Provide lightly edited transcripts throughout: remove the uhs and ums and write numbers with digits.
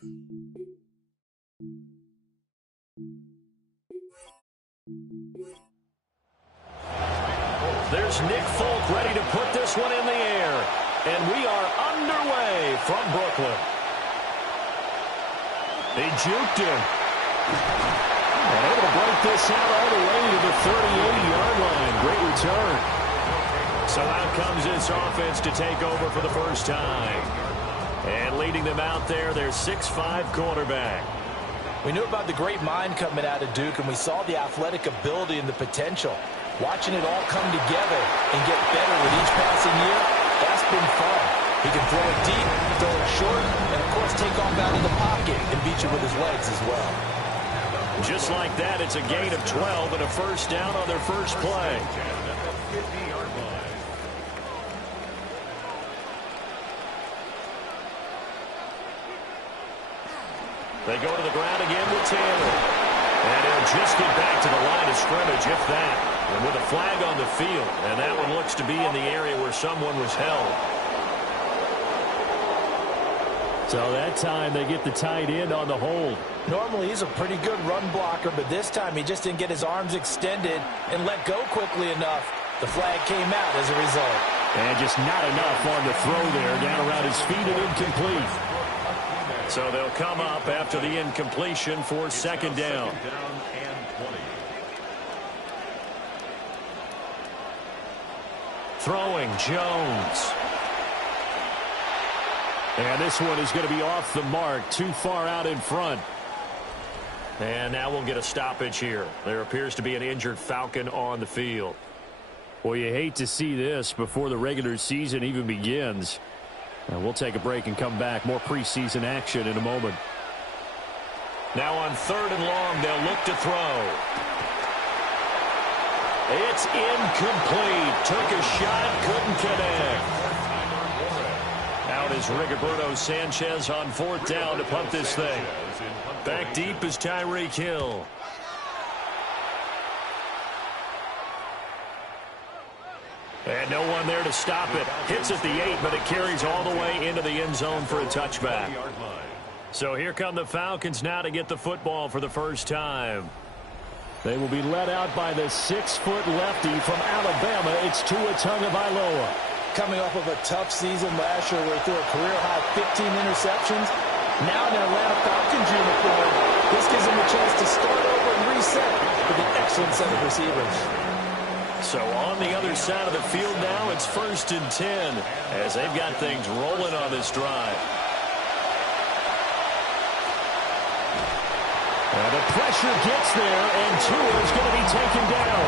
There's Nick Folk ready to put this one in the air. And we are underway from Brooklyn. He juked him. And able to break this out all the way to the 38-yard line. Great return. So out comes this offense to take over for the first time. And leading them out there, their 6'5" quarterback. We knew about the great mind coming out of Duke, and we saw the athletic ability and the potential. Watching it all come together and get better with each passing year, that's been fun. He can throw it deep, throw it short, and, of course, take off out of the pocket and beat you with his legs as well. Just like that, it's a gain of 12 and a first down on their first play. They go to the ground again with Taylor. And he'll just get back to the line of scrimmage, if that. And with a flag on the field. And that one looks to be in the area where someone was held. So that time they get the tight end on the hold. Normally he's a pretty good run blocker, but this time he just didn't get his arms extended and let go quickly enough. The flag came out as a result. And just not enough on the throw there. Down around his feet and incomplete. So they'll come up after the incompletion for second down. Throwing Jones. And this one is going to be off the mark, too far out in front. And now we'll get a stoppage here. There appears to be an injured Falcon on the field. Well, you hate to see this before the regular season even begins. We'll take a break and come back. More preseason action in a moment. Now on 3rd and long, they'll look to throw. It's incomplete. Took a shot, couldn't connect. Out is Rigoberto Sanchez on 4th down to punt this thing. Back deep is Tyreek Hill. And no one there to stop it. Hits at the 8, but it carries all the way into the end zone for a touchback. So here come the Falcons now to get the football for the first time. They will be led out by the 6-foot lefty from Alabama. It's Tua Tagovailoa. Coming off of a tough season last year where he threw a career-high 15 interceptions. Now in an Atlanta Falcons uniform, this gives him a chance to start over and reset with an excellent set of receivers. So on the other side of the field now, it's 1st and 10 as they've got things rolling on this drive. And the pressure gets there, and Tua's going to be taken down.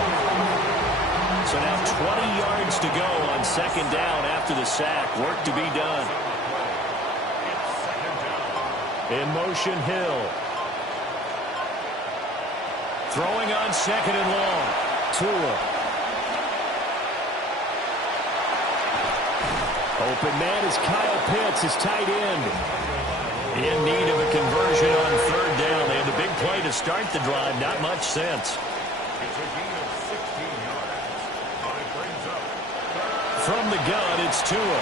So now 20 yards to go on 2nd down after the sack. Work to be done. In motion, Hill. Throwing on 2nd and long. Tua. Open man is Kyle Pitts, his tight end. In need of a conversion on 3rd down. They had the big play to start the drive. Not much sense. From the gun, it's Tua.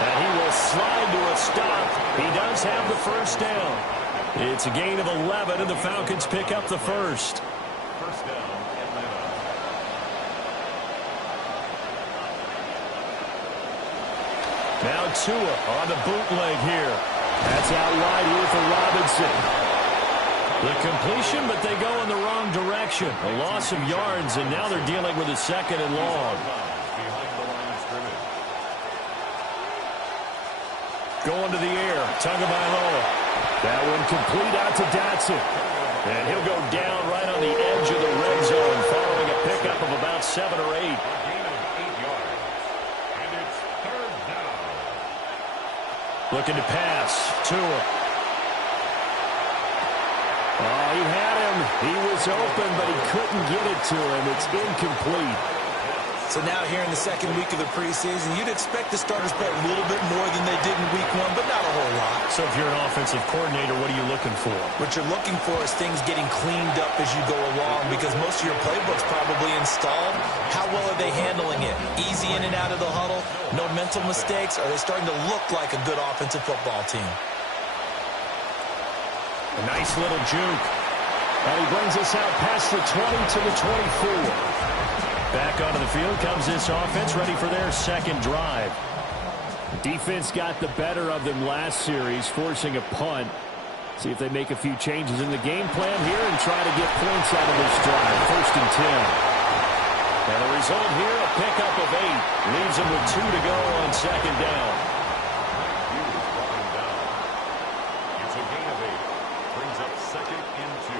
And he will slide to a stop. He does have the first down. It's a gain of 11, and the Falcons pick up the first. First down, Atlanta. Now Tua on the bootleg here. That's out wide here for Robinson. The completion, but they go in the wrong direction. A loss of yards, and now they're dealing with a 2nd and long. Going to the air, Tagovailoa. That one complete out to Dotson. And he'll go down right on the edge of the red zone following a pickup of about 7 or 8. Looking to pass. Tua. Oh, he had him. He was open, but he couldn't get it to him. It's incomplete. So now here in the 2nd week of the preseason, you'd expect the starters to play a little bit more than they did in week tweak one, but not a whole lot. So if you're an offensive coordinator, what are you looking for? What you're looking for is things getting cleaned up as you go along, because most of your playbook's probably installed. How well are they handling it? Easy in and out of the huddle? No mental mistakes? Are they starting to look like a good offensive football team? A nice little juke. And he brings us out past the 20 to the 24. Back onto the field comes this offense, ready for their second drive. Defense got the better of them last series, forcing a punt. See if they make a few changes in the game plan here and try to get points out of this drive. 1st and 10. And the result here, a pickup of 8. Leaves them with 2 to go on 2nd down. It's a gain of 8. Brings up 2nd and 2.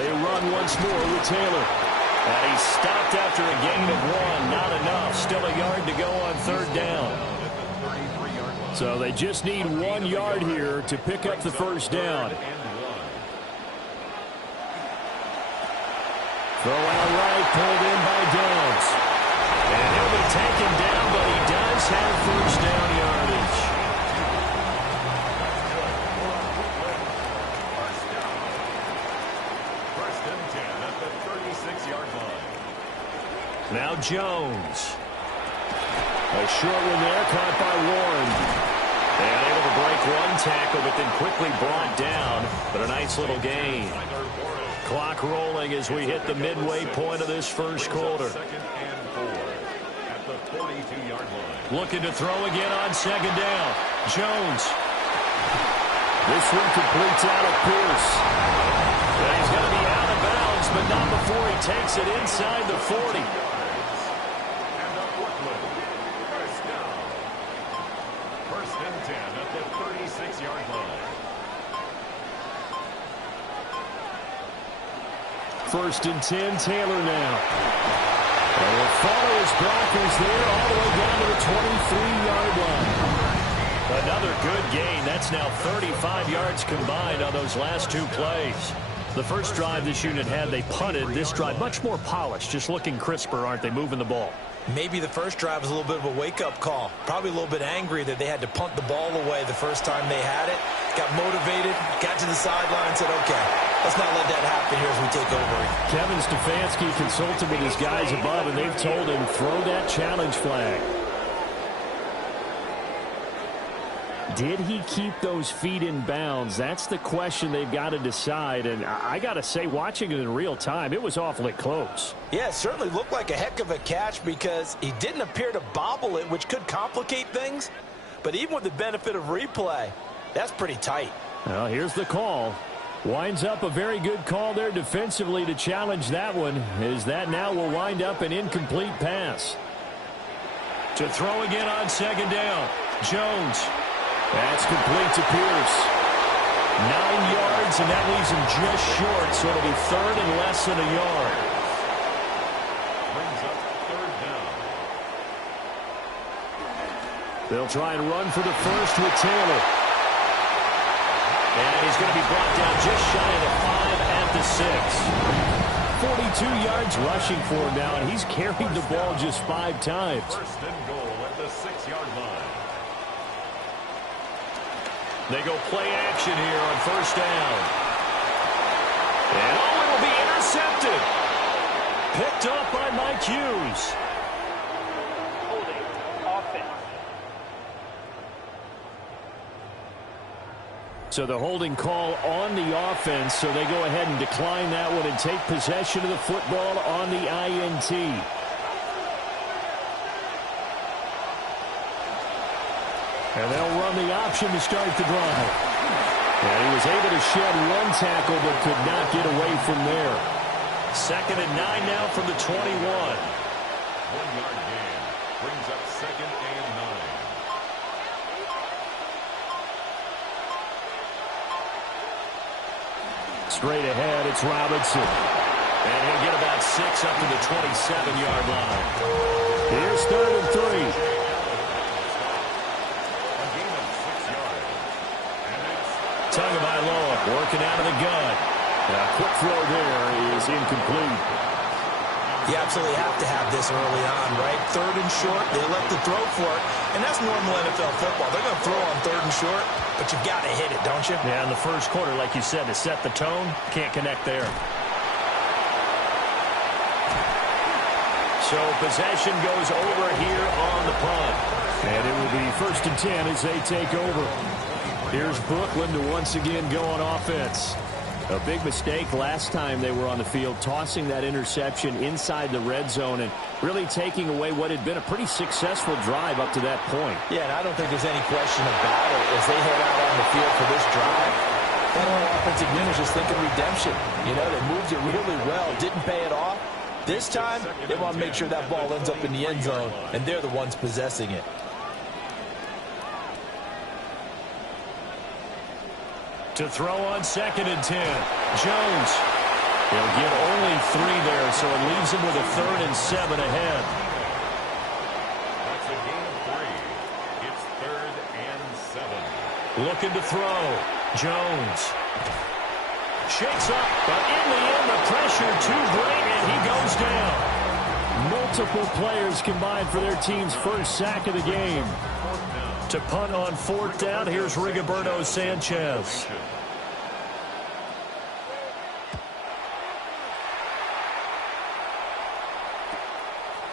They run once more with Taylor. And he's stopped after a gain of 1. Not enough. Still a yard to go on 3rd down. So they just need 1 yard here to pick up the 1st down. Throw out right, pulled in by Downs. And he'll be taken down, but he does have 1st down yardage. First and 10 at the 36-yard line. Now Jones. A short one there, caught by Warren. And able to break 1 tackle, but then quickly brought down. But a nice little gain. Clock rolling as we hit the midway point of this 1st quarter. 2nd and 4 at the 42-yard line. Looking to throw again on 2nd down. Jones. This one completes out of Pierce. And he's going to be out of bounds, but not before he takes it inside the 40. First and 10 at the 36-yard line. 1st and 10, Taylor now. And we'll follow his blockers there all the way down to the 23-yard line. Another good gain. That's now 35 yards combined on those last 2 plays. The first drive this unit had, they punted. This drive, much more polished, just looking crisper, aren't they, moving the ball? Maybe the first drive was a little bit of a wake-up call. Probably a little bit angry that they had to punt the ball away the first time they had it. Got motivated, got to the sideline, and said, okay, let's not let that happen here as we take over. Kevin Stefanski consulted with his guys above, and they've told him, throw that challenge flag. Did he keep those feet in bounds? That's the question they've got to decide. And I got to say, watching it in real time, it was awfully close. Yeah, it certainly looked like a heck of a catch because he didn't appear to bobble it, which could complicate things. But even with the benefit of replay, that's pretty tight. Well, here's the call. Winds up a very good call there defensively to challenge that one, as that now will wind up an incomplete pass. To throw again on 2nd down. Jones. That's complete to Pierce. 9 yards, and that leaves him just short, so it'll be 3rd and less than a yard. Brings up 3rd down. They'll try and run for the 1st with Taylor. And he's going to be brought down just shy of the 5 at the 6. 42 yards rushing for him now, and he's carried the ball just 5 times. 1st and goal at the 6-yard line. They go play action here on 1st down. And it'll be intercepted. Picked up by Mike Hughes. Holding offense. So the holding call on the offense, so they go ahead and decline that one and take possession of the football on the INT. And they'll run the option to start the drive. And he was able to shed 1 tackle but could not get away from there. 2nd and 9 now from the 21. 1-yard gain. Brings up 2nd and 9. Straight ahead, it's Robinson. And he'll get about 6 up to the 27-yard line. Here's 3rd and 3. Tagovailoa working out of the gun. A quick throw there is incomplete. You absolutely have to have this early on, right? 3rd and short, they elect to throw for it, and that's normal NFL football. They're going to throw on 3rd and short, but you've got to hit it, don't you? Yeah, in the first quarter, like you said, to set the tone, can't connect there. So possession goes over here on the punt. And it will be 1st and 10 as they take over. Here's Brooklyn to once again go on offense. A big mistake last time they were on the field, tossing that interception inside the red zone and really taking away what had been a pretty successful drive up to that point. Yeah, and I don't think there's any question about it as they head out on the field for this drive. That whole offensive unit is just thinking redemption. You know, they moved it really well, didn't pay it off. This time, they want to make sure that ball ends up in the end zone, and they're the ones possessing it. To throw on 2nd and 10. Jones. He'll get only 3 there, so it leaves him with a 3rd and 7 ahead. That's a gain of 3. It's 3rd and 7. Looking to throw. Jones. Shakes up, but in the end, the pressure too great, and he goes down. Multiple players combined for their team's first sack of the game. To punt on 4th down, here's Rigoberto Sanchez.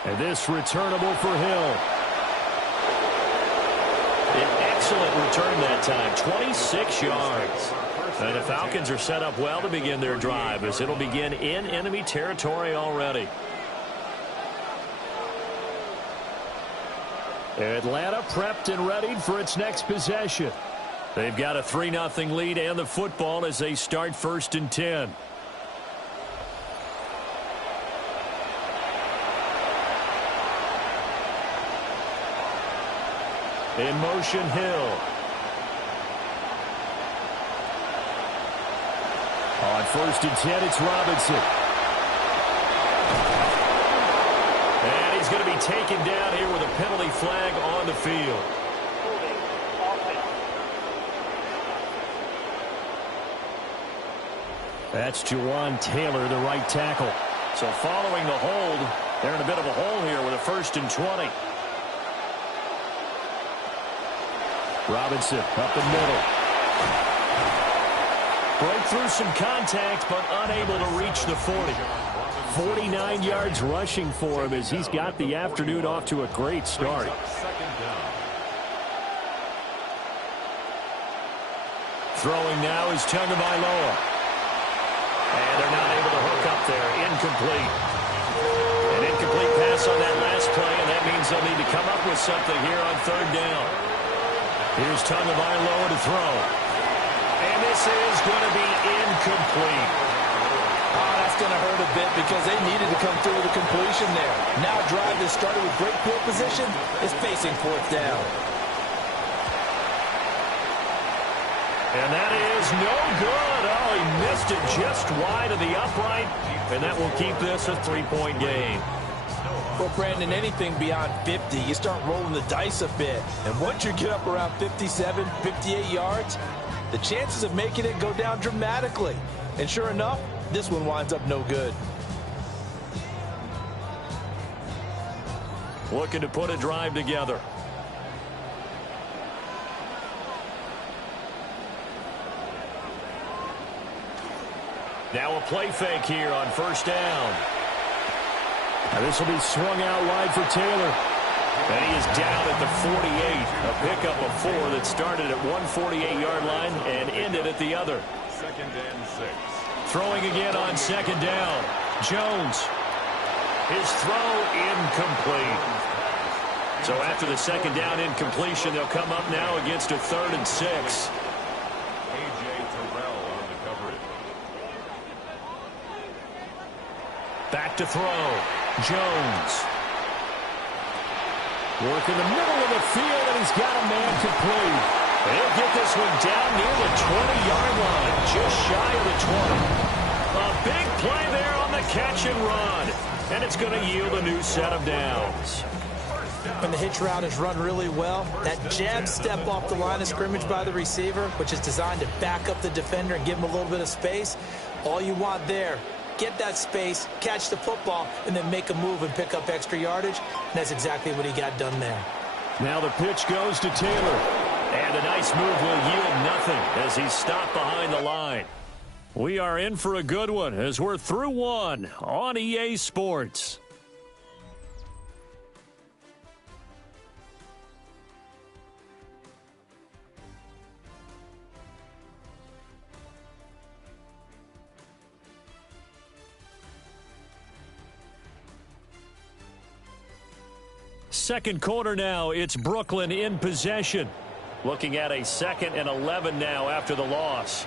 And this returnable for Hill. An excellent return that time, 26 yards. And the Falcons are set up well to begin their drive as it'll begin in enemy territory already. Atlanta prepped and readied for its next possession. They've got a 3-0 lead and the football as they start 1st and 10. In motion, Hill. On 1st and 10, it's Robinson. And he's going to be taken down here with a penalty flag on the field. Holding. Offense. That's Jawan Taylor, the right tackle. So following the hold, they're in a bit of a hole here with a 1st and 20. Robinson up the middle. Broke through some contact, but unable to reach the 40. 49 yards rushing for him as he's got the afternoon off to a great start. Throwing now is Tagovailoa. And they're not able to hook up there. Incomplete. An incomplete pass on that last play, and that means they'll need to come up with something here on 3rd down. Here's Tagovailoa to throw. And this is going to be incomplete. Oh, that's going to hurt a bit because they needed to come through with a completion there. Now a drive that started with great field position is facing 4th down. And that is no good. Oh, he missed it just wide of the upright. And that will keep this a 3-point game. Well, Brandon, anything beyond 50, you start rolling the dice a bit. And once you get up around 57, 58 yards, the chances of making it go down dramatically. And sure enough, this one winds up no good. Looking to put a drive together. Now a play fake here on 1st down. And this will be swung out wide for Taylor. And he is down at the 48. A pickup of 4 that started at 148-yard line and ended at the other. 2nd and 6. Throwing again on 2nd down. Jones. His throw incomplete. So after the 2nd down incompletion, they'll come up now against a 3rd and 6. A.J. Terrell on the coverage. Back to throw. Jones. Work in the middle of the field, and he's got a man complete. He'll get this one down near the 20-yard line, just shy of the 20. A big play there on the catch and run, and it's going to yield a new set of downs. When the hitch route is run really well, that jab step off the line of scrimmage by the receiver, which is designed to back up the defender and give him a little bit of space, all you want there get that space, catch the football, and then make a move and pick up extra yardage. And that's exactly what he got done there. Now the pitch goes to Taylor. And a nice move will yield nothing as he's stopped behind the line. We are in for a good one as we're through one on EA Sports. Second quarter now, it's Brooklyn in possession. Looking at a 2nd and 11 now after the loss.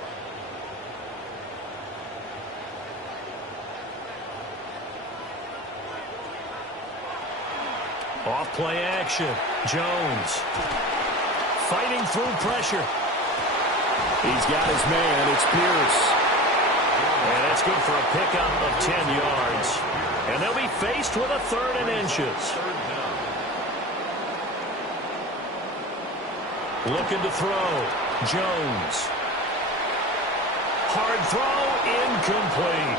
Off play action. Jones. Fighting through pressure. He's got his man. It's Pierce. And that's good for a pickup of 10 yards. And they'll be faced with a 3rd and inches. Looking to throw. Jones. Hard throw. Incomplete.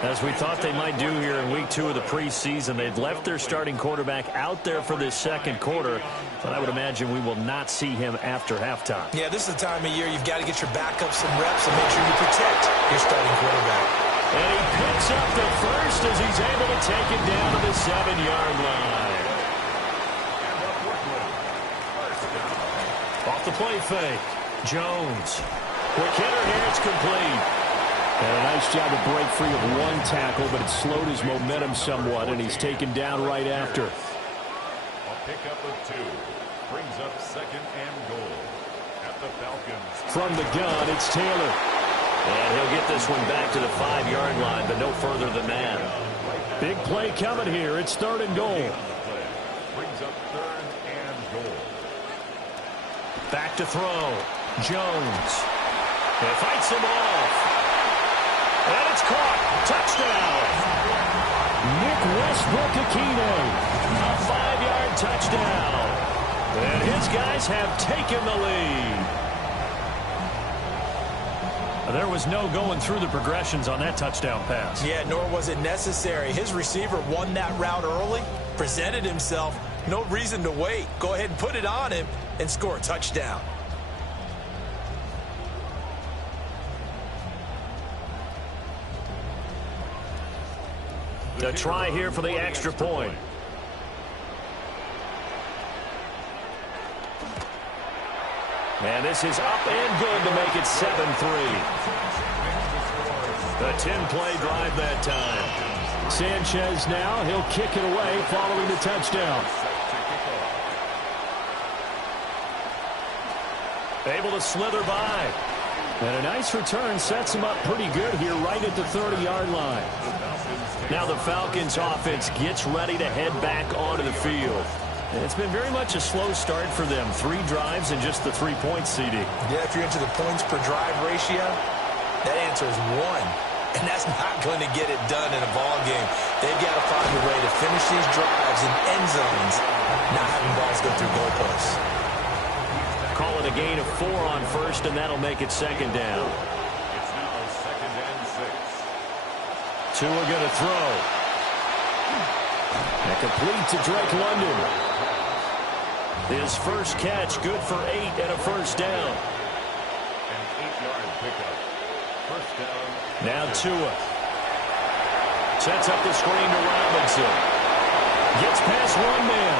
As we thought they might do here in week 2 of the preseason, they've left their starting quarterback out there for this second quarter. But I would imagine we will not see him after halftime. Yeah, this is the time of year you've got to get your backup some reps and make sure you protect your starting quarterback. And he picks up the first as he's able to take it down to the 7-yard line. Off the play fake. Jones. Quick hitter here. It's complete. And a nice job to break free of one tackle, but it slowed his momentum somewhat, and he's taken down right after. A pickup of 2 brings up 2nd and goal at the Falcons. From the gun, it's Taylor. And he'll get this one back to the 5-yard line, but no further than that. Big play coming here. It's 3rd and goal. Brings up 3rd and goal. Back to throw. Jones. He fights him off. And it's caught. Touchdown. Nick Westbrook-Akine. A 5-yard touchdown. And his guys have taken the lead. There was no going through the progressions on that touchdown pass. Yeah, nor was it necessary. His receiver won that route early, presented himself. No reason to wait. Go ahead and put it on him and score a touchdown. A try here for the extra point. And this is up and good to make it 7-3. A 10-play drive that time. Sanchez now, he'll kick it away following the touchdown. Able to slither by. And a nice return sets him up pretty good here right at the 30-yard line. Now the Falcons offense gets ready to head back onto the field. And it's been very much a slow start for them. 3 drives and just the 3 points, CD. Yeah, if you're into the points per drive ratio, that answer is 1. And that's not going to get it done in a ball game. They've got to find a way to finish these drives in end zones, not having balls go through goalposts. Call it a gain of 4 on first, and that'll make it 2nd down. It's now 2nd and 6. Tua going to throw. And complete to Drake London. His first catch, good for 8 and a first down. An 8-yard pickup. First down. Now Tua. Sets up the screen to Robinson. Gets past one man.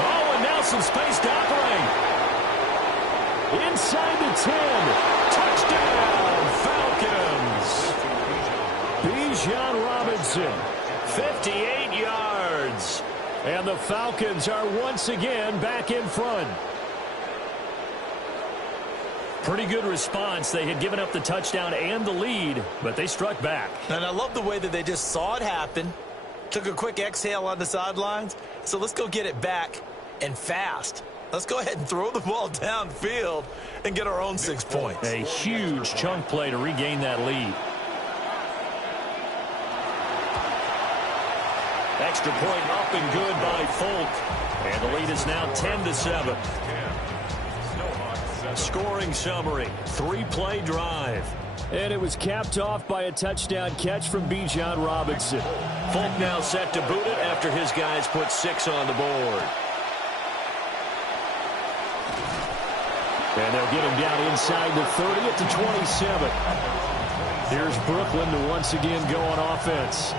Oh, and now some space to operate. Inside the 10. Touchdown, Falcons. Bijan Robinson. 58 yards. And the Falcons are once again back in front. Pretty good response. They had given up the touchdown and the lead, but they struck back. And I love the way that they just saw it happen, took a quick exhale on the sidelines. So let's go get it back and fast. Let's go ahead and throw the ball downfield and get our own 6 points. A huge chunk play to regain that lead. Extra point up and good by Folk. And the lead is now 10-7. Scoring summary. 3-play drive. And it was capped off by a touchdown catch from Bijan Robinson. Folk now set to boot it after his guys put 6 on the board. And they'll get him down inside the 30 at the 27. Here's Brooklyn to once again go on offense.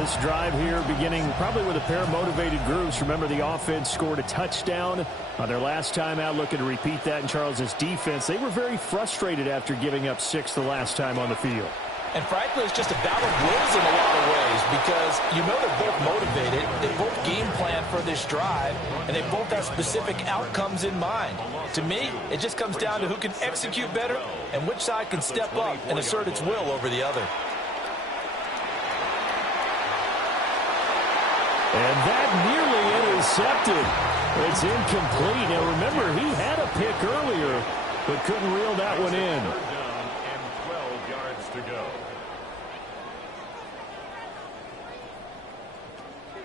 This drive here beginning probably with a pair of motivated groups. Remember, the offense scored a touchdown on their last time out, looking to repeat that in Charles's defense. They were very frustrated after giving up 6 the last time on the field. And frankly, it's just a battle of wills in a lot of ways because you know they're both motivated, they both game plan for this drive, and they both have specific outcomes in mind. To me, it just comes down to who can execute better and which side can step up and assert its will over the other. And that nearly intercepted. It's incomplete. Now remember, he had a pick earlier, but couldn't reel that one in. Third down and 12 yards to go.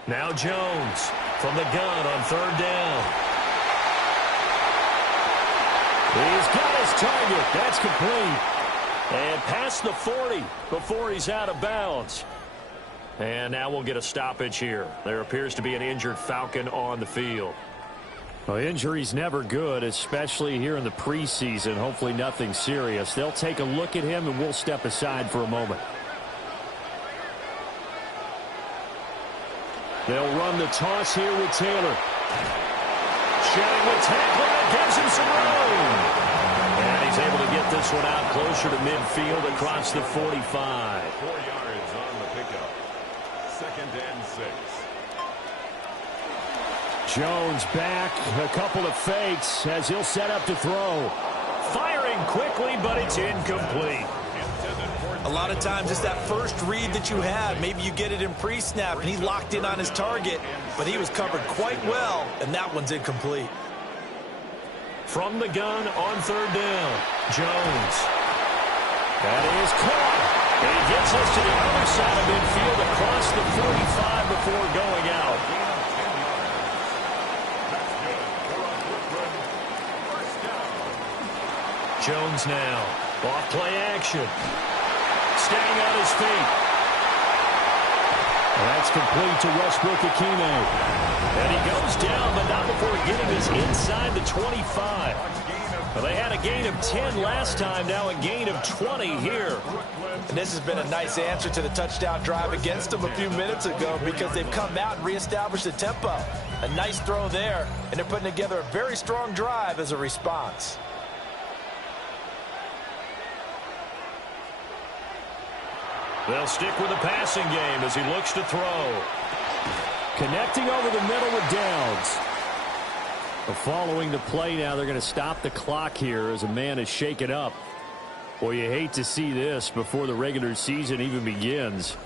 Now Jones from the gun on 3rd down. He's got his target. That's complete. And past the 40 before he's out of bounds. And now we'll get a stoppage here. There appears to be an injured Falcon on the field. Well, injury's never good, especially here in the preseason. Hopefully nothing serious. They'll take a look at him, and we'll step aside for a moment. They'll run the toss here with Taylor. Shedding with tackling, gives him some room. And he's able to get this one out closer to midfield across the 45. 4 yards on the pickup. 2nd and 6. Jones back, a couple of fakes as he'll set up to throw. Firing quickly, but it's incomplete. A lot of times it's that first read that you have. Maybe you get it in pre-snap, and he locked in on his target, but he was covered quite well, and that one's incomplete. From the gun on 3rd down, Jones. That is caught. And he gets us to the other side of midfield across the 45 before going out. Jones now. Off play action. Staying on his feet. That's complete to Westbrook-Ikhine. And he goes down, but not before getting this inside the 25. Well, they had a gain of 10 last time, now a gain of 20 here. And this has been a nice answer to the touchdown drive against them a few minutes ago because they've come out and reestablished the tempo. A nice throw there, and they're putting together a very strong drive as a response. They'll stick with the passing game as he looks to throw. Connecting over the middle with Downs. Following the play now, they're going to stop the clock here as a man is shaken up. Boy, you hate to see this before the regular season even begins.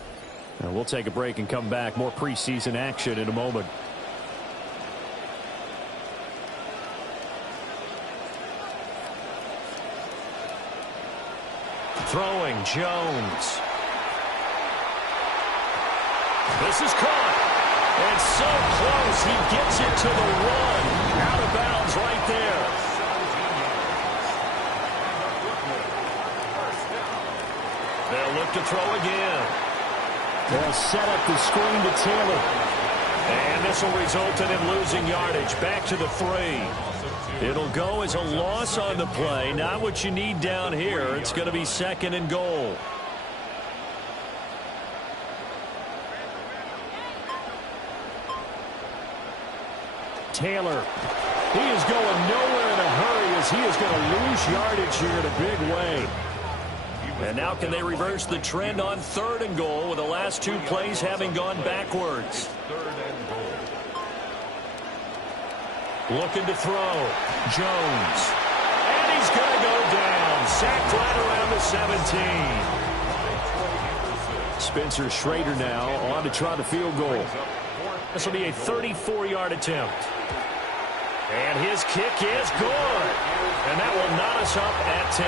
And we'll take a break and come back. More preseason action in a moment. Throwing, Jones. This is caught. It's so close. He gets it to the one. Out of bounds right there. They'll look to throw again. They'll set up the screen to Taylor. And this will result in him losing yardage. Back to the 3. It'll go as a loss on the play. Not what you need down here. It's going to be 2nd and goal. Taylor. He is going nowhere in a hurry as he is going to lose yardage here in a big way. And now can they reverse the trend on 3rd and goal with the last 2 plays having gone backwards? 3rd and goal. Looking to throw. Jones. And he's going to go down. Sacked right around the 17. Spencer Schrader now on to try the field goal. This will be a 34-yard attempt. And his kick is good. And that will knot us up at 10.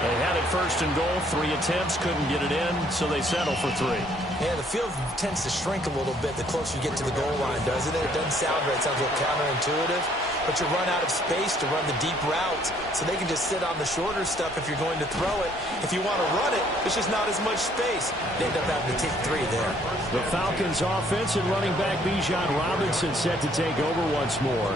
They had it 1st and goal. 3 attempts, couldn't get it in, so they settle for 3. Yeah, the field tends to shrink a little bit the closer you get to the goal line, doesn't it? It doesn't sound right. It sounds a little counterintuitive. but you run out of space to run the deep routes, so they can just sit on the shorter stuff if you're going to throw it. If you want to run it, there's just not as much space. They end up having to take 3 there. The Falcons offense and running back Bijan Robinson set to take over once more.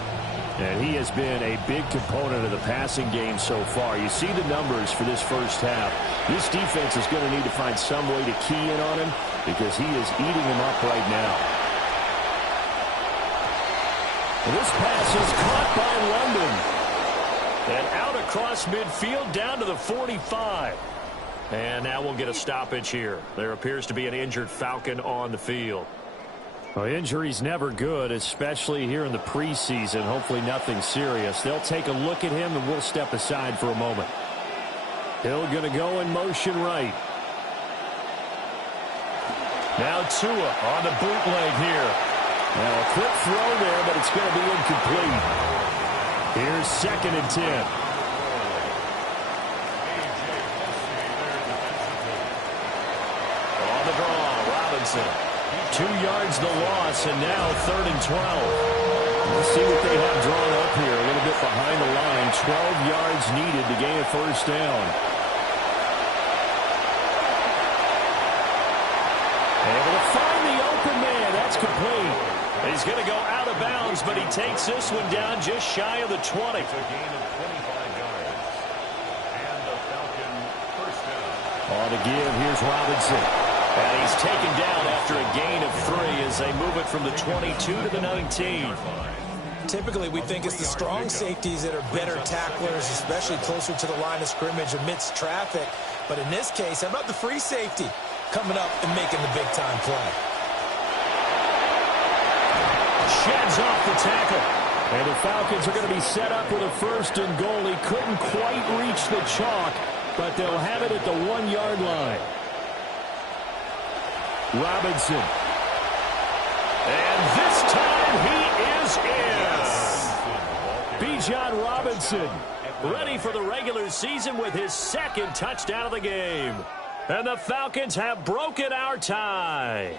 And he has been a big component of the passing game so far. You see the numbers for this first half. This defense is going to need to find some way to key in on him because he is eating him up right now. And this pass is caught by London. And out across midfield down to the 45. And now we'll get a stoppage here. There appears to be an injured Falcon on the field. Well, injury's never good, especially here in the preseason. Hopefully nothing serious. They'll take a look at him, and we'll step aside for a moment. Hill going to go in motion right. Now Tua on the bootleg here. Now a quick throw there, but it's going to be incomplete. Here's 2nd and 10. On the draw, Robinson. 2 yards the loss, and now 3rd and 12. Let's see what they have drawn up here. A little bit behind the line. 12 yards needed to gain a first down. Able to find the open man. That's complete. He's going to go out of bounds, but he takes this one down just shy of the 20. It's a gain of 25 yards. And the Falcon first down. On to give, here's Robinson. And he's taken down after a gain of 3 as they move it from the 22 to the 19. Typically, we think it's the strong safeties that are better tacklers, especially closer to the line of scrimmage amidst traffic. But in this case, how about the free safety coming up and making the big-time play? Sheds off the tackle. And the Falcons are going to be set up with a 1st and goal. He couldn't quite reach the chalk, but they'll have it at the 1-yard line. Robinson. And this time he is in. Bijan Robinson ready for the regular season with his 2nd touchdown of the game. And the Falcons have broken our tie.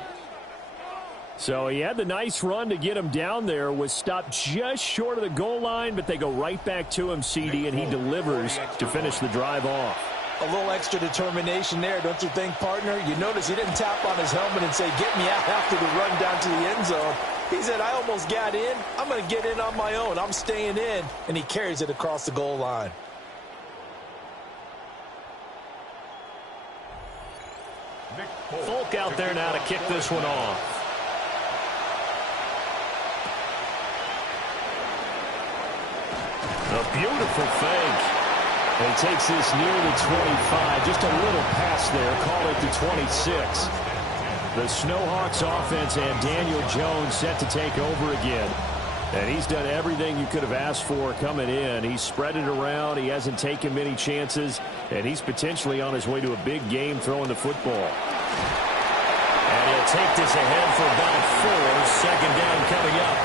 So he had the nice run to get him down there, was stopped just short of the goal line, but they go right back to him, CD, and he delivers to finish the drive off. A little extra determination there, don't you think, partner? You notice he didn't tap on his helmet and say, get me out after the run down to the end zone. He said, I almost got in. I'm going to get in on my own. I'm staying in. And he carries it across the goal line. Folk out there now to kick this one off. A beautiful fake. He takes this near the 25. Just a little pass there. Call it the 26. The Snowhawks offense and Daniel Jones set to take over again. And he's done everything you could have asked for coming in. He's spread it around. He hasn't taken many chances. And he's potentially on his way to a big game throwing the football. And he'll take this ahead for about 4. 2nd down coming up.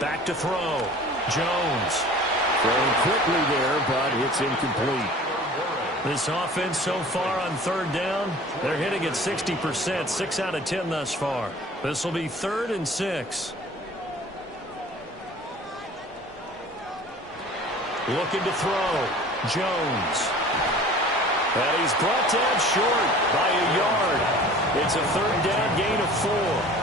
Back to throw. Jones. Throwing quickly there, but it's incomplete. This offense so far on 3rd down, they're hitting at 60%, 6 out of 10 thus far. This will be 3rd and 6. Looking to throw. Jones. And he's brought down short by a yard. It's a 3rd down gain of 4.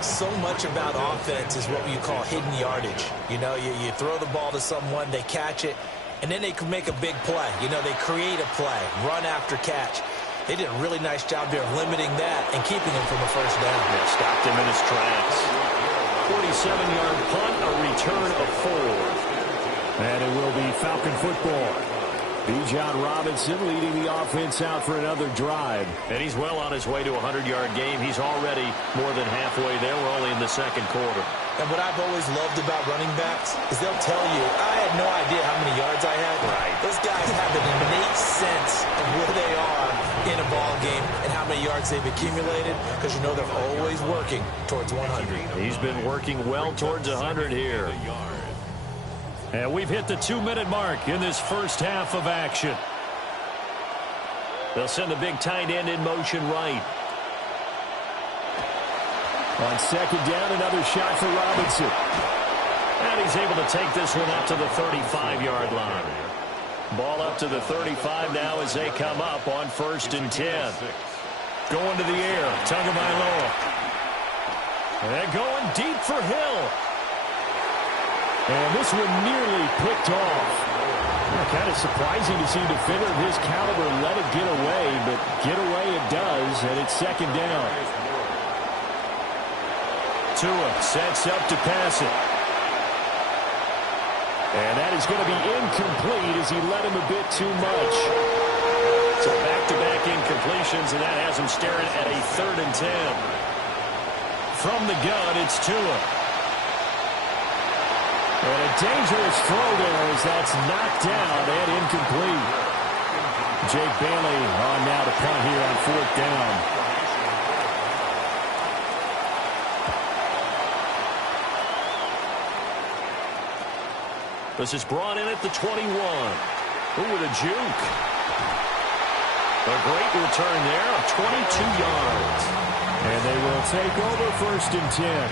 So much about offense is what you call hidden yardage. You know, you throw the ball to someone, they catch it, and then they can make a big play. You know, they create a play, run after catch. They did a really nice job there of limiting that and keeping him from a first down. Yeah, stopped him in his tracks. 47-yard punt, a return of 4. And it will be Falcon football. Bijan Robinson leading the offense out for another drive. And he's well on his way to a 100-yard game. He's already more than halfway there. We're only in the 2nd quarter. And what I've always loved about running backs is they'll tell you, I had no idea how many yards I had. Right. Those guys have an innate sense of where they are in a ball game and how many yards they've accumulated, because you know they're always working towards 100. He's been working well towards 100 here. And we've hit the 2-minute mark in this first half of action. They'll send the big tight end in motion right. On second down, another shot for Robinson. And he's able to take this one up to the 35-yard line. Ball up to the 35 now as they come up on 1st and 10. Going to the air, Tagovailoa. And going deep for Hill. And this one nearly picked off. Kind of surprising to see a defender of his caliber let it get away, but get away it does, and it's 2nd down. Tua sets up to pass it. And that is going to be incomplete as he let him a bit too much. So back-to-back incompletions, and that has him staring at a 3rd and 10. From the gun, it's Tua. And a dangerous throw there as that's knocked down and incomplete. Jake Bailey on now to punt here on 4th down. This is brought in at the 21. Ooh, with a juke. A great return there of 22 yards. And they will take over 1st and 10.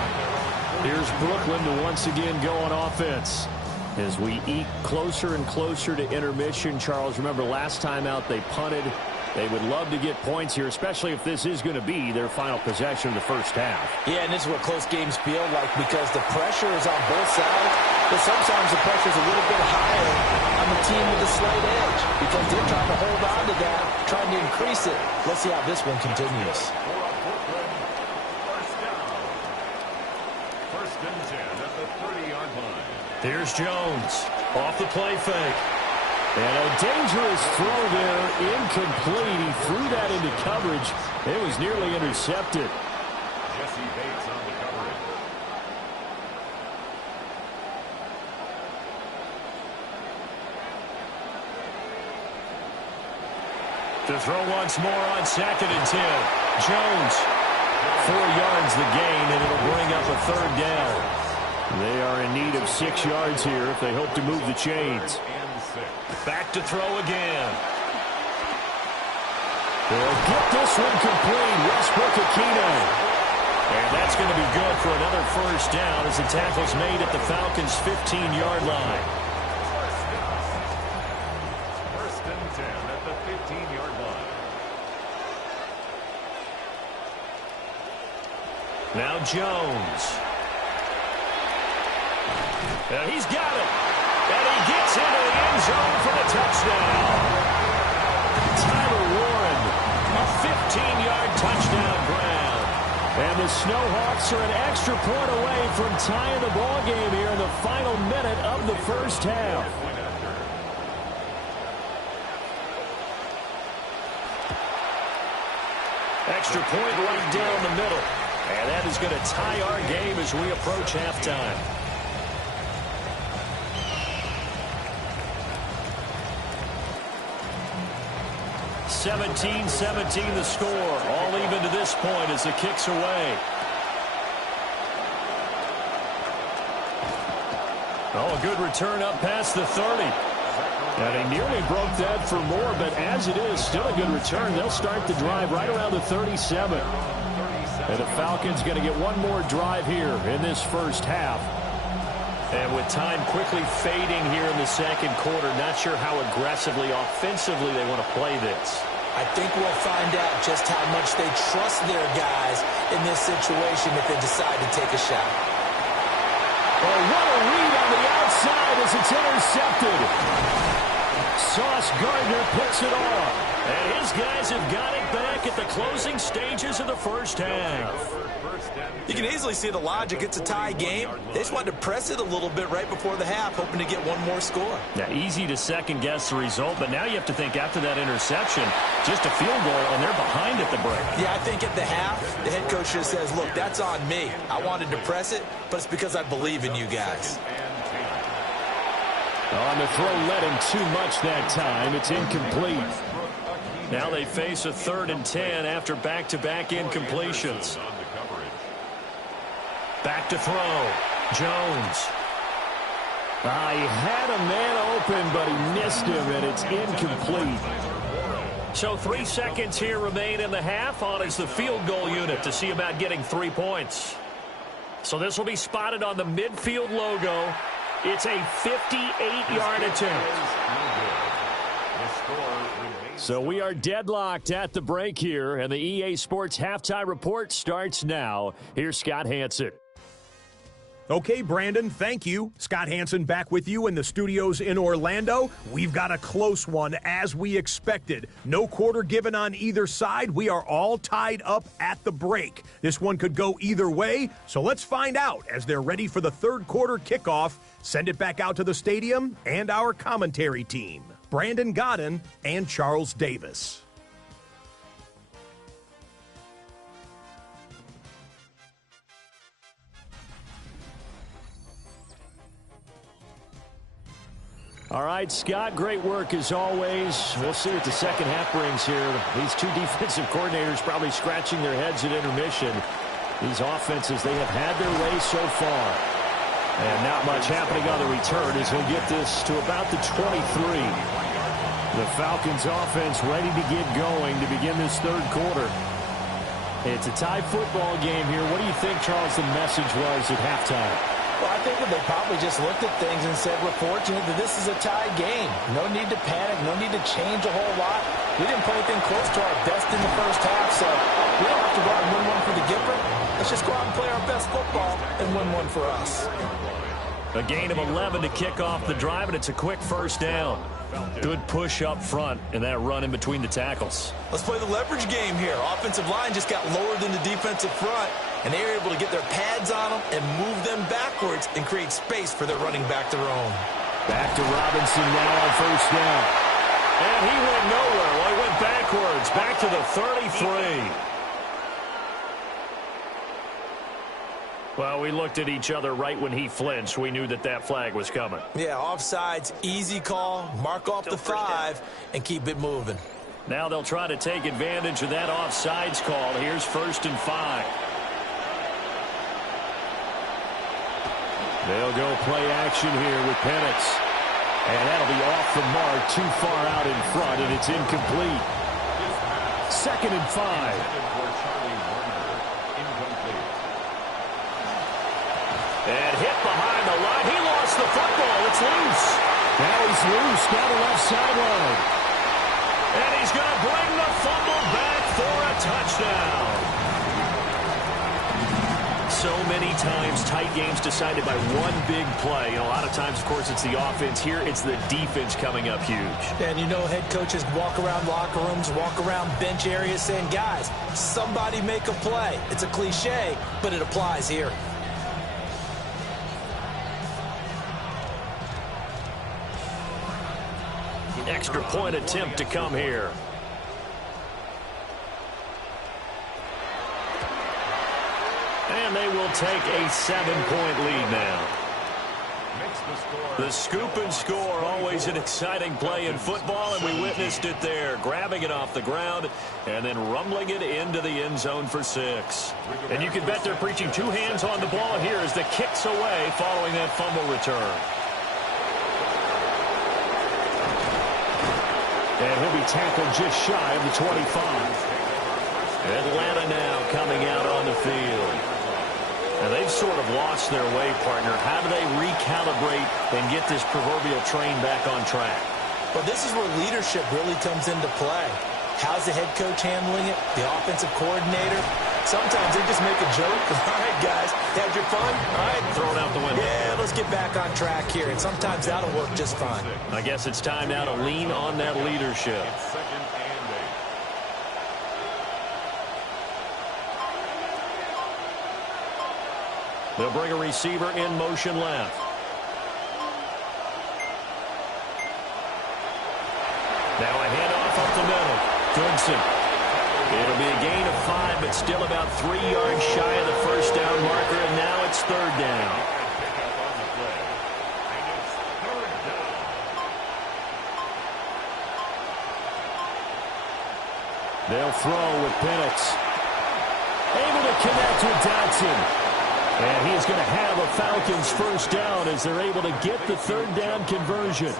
Here's Brooklyn to once again go on offense. As we eat closer and closer to intermission, Charles, remember last time out they punted. They would love to get points here, especially if this is going to be their final possession of the first half. Yeah, and this is what close games feel like because the pressure is on both sides, but sometimes the pressure is a little bit higher on the team with a slight edge because they're trying to hold on to that, trying to increase it. Let's see how this one continues. First and 10 at the 30-yard line. Here's Jones off the play fake. And a dangerous throw there, incomplete. He threw that into coverage. It was nearly intercepted. Jesse Bates on the coverage. To throw once more on 2nd and 10. Jones, 4 yards the gain, and it'll bring up a 3rd down. They are in need of 6 yards here if they hope to move the chains. Back to throw again. They'll get this one complete. Westbrook-Ikhine. And that's going to be good for another 1st down as the tackle's made at the Falcons' 15-yard line. First and 10 at the 15-yard line. Now Jones. And he's got it. And he gets into the end zone for the touchdown. Tyler Warren, a 15-yard touchdown grab. And the Snowhawks are an extra point away from tying the ball game here in the final minute of the first half. Extra point right down the middle. And that is going to tie our game as we approach halftime. (17-17) the score. All even to this point as the kick's away. Oh, a good return up past the 30. And he nearly broke that for more, but as it is, still a good return. They'll start the drive right around the 37. And the Falcons going to get one more drive here in this first half. And with time quickly fading here in the second quarter, not sure how aggressively, offensively they want to play this. I think we'll find out just how much they trust their guys in this situation if they decide to take a shot. Oh, what a read on the outside as it's intercepted. Sauce Gardner picks it off. And his guys have got it back at the closing stages of the first half. You can easily see the logic. It's a tie game. They just wanted to press it a little bit right before the half, hoping to get one more score. Now, easy to second-guess the result, but now you have to think after that interception, just a field goal, and they're behind at the break. Yeah, I think at the half, the head coach just says, look, that's on me. I wanted to press it, but it's because I believe in you guys. On the throw, led him too much that time. It's incomplete. Now they face a 3rd and 10 after back-to-back incompletions. Back to throw. Jones. He had a man open, but he missed him, and it's incomplete. So 3 seconds here remain in the half. On is the field goal unit to see about getting 3 points. So this will be spotted on the midfield logo. It's a 58-yard attempt. So we are deadlocked at the break here, and the EA Sports Halftime Report starts now. Here's Scott Hansen. Okay, Brandon, thank you. Scott Hansen back with you in the studios in Orlando. We've got a close one, as we expected. No quarter given on either side. We are all tied up at the break. This one could go either way, so let's find out as they're ready for the third quarter kickoff. Send it back out to the stadium and our commentary team, Brandon Godden and Charles Davis. All right, Scott, great work as always. We'll see what the second half brings here. These two defensive coordinators probably scratching their heads at intermission. These offenses, they have had their way so far. And not much happening on the return as we'll get this to about the 23. The Falcons offense ready to get going to begin this third quarter. It's a tie football game here. What do you think, Charles, the message was at halftime? Well, I think that they probably just looked at things and said, we're fortunate that this is a tie game. No need to panic. No need to change a whole lot. We didn't play anything close to our best in the first half, so we don't have to go out and win one for the Gipper. Let's just go out and play our best football and win one for us. A gain of 11 to kick off the drive, and it's a quick first down. Good push up front and that run in between the tackles. Let's play the leverage game here. Offensive line just got lower than the defensive front, and they were able to get their pads on them and move them backwards and create space for their running back to roam. Back to Robinson now on first down. And he went nowhere. Well, he went backwards. Back to the 33. Well, we looked at each other right when he flinched. We knew that that flag was coming. Yeah, offsides, easy call, mark off the 5, and keep it moving. Now they'll try to take advantage of that offsides call. Here's 1st and 5. They'll go play action here with Penix. And that'll be off the mark, too far out in front, and it's incomplete. 2nd and 5. And hit behind the line. He lost the football. It's loose. Now he's loose down the left sideline. And he's going to bring the fumble back for a touchdown. So many times tight games decided by one big play. You know, a lot of times, of course, it's the offense. Here, it's the defense coming up huge. And you know, head coaches walk around locker rooms, walk around bench areas saying, guys, somebody make a play. It's a cliche, but it applies here. Extra point attempt to come here. And they will take a 7-point lead now. The scoop and score, always an exciting play in football, and we witnessed it there. Grabbing it off the ground and then rumbling it into the end zone for 6. And you can bet they're preaching 2 hands on the ball here as the kick's away following that fumble return. And he'll be tackled just shy of the 25. Atlanta now coming out on the field. And they've sort of lost their way, partner. How do they recalibrate and get this proverbial train back on track? Well, this is where leadership really comes into play. How's the head coach handling it? The offensive coordinator? Sometimes they just make a joke. All right, guys, had your fun? All right. Throw it out the window. Yeah, let's get back on track here. And sometimes that'll work just fine. I guess it's time now to lean on that leadership. They'll bring a receiver in motion left. Now a handoff up the middle. Goodson. It'll be a gain of 5, but still about 3 yards shy of the first down marker, and now it's 3rd down. They'll throw with Penix. Able to connect with Dotson. And he's going to have a Falcons first down as they're able to get the 3rd down conversion.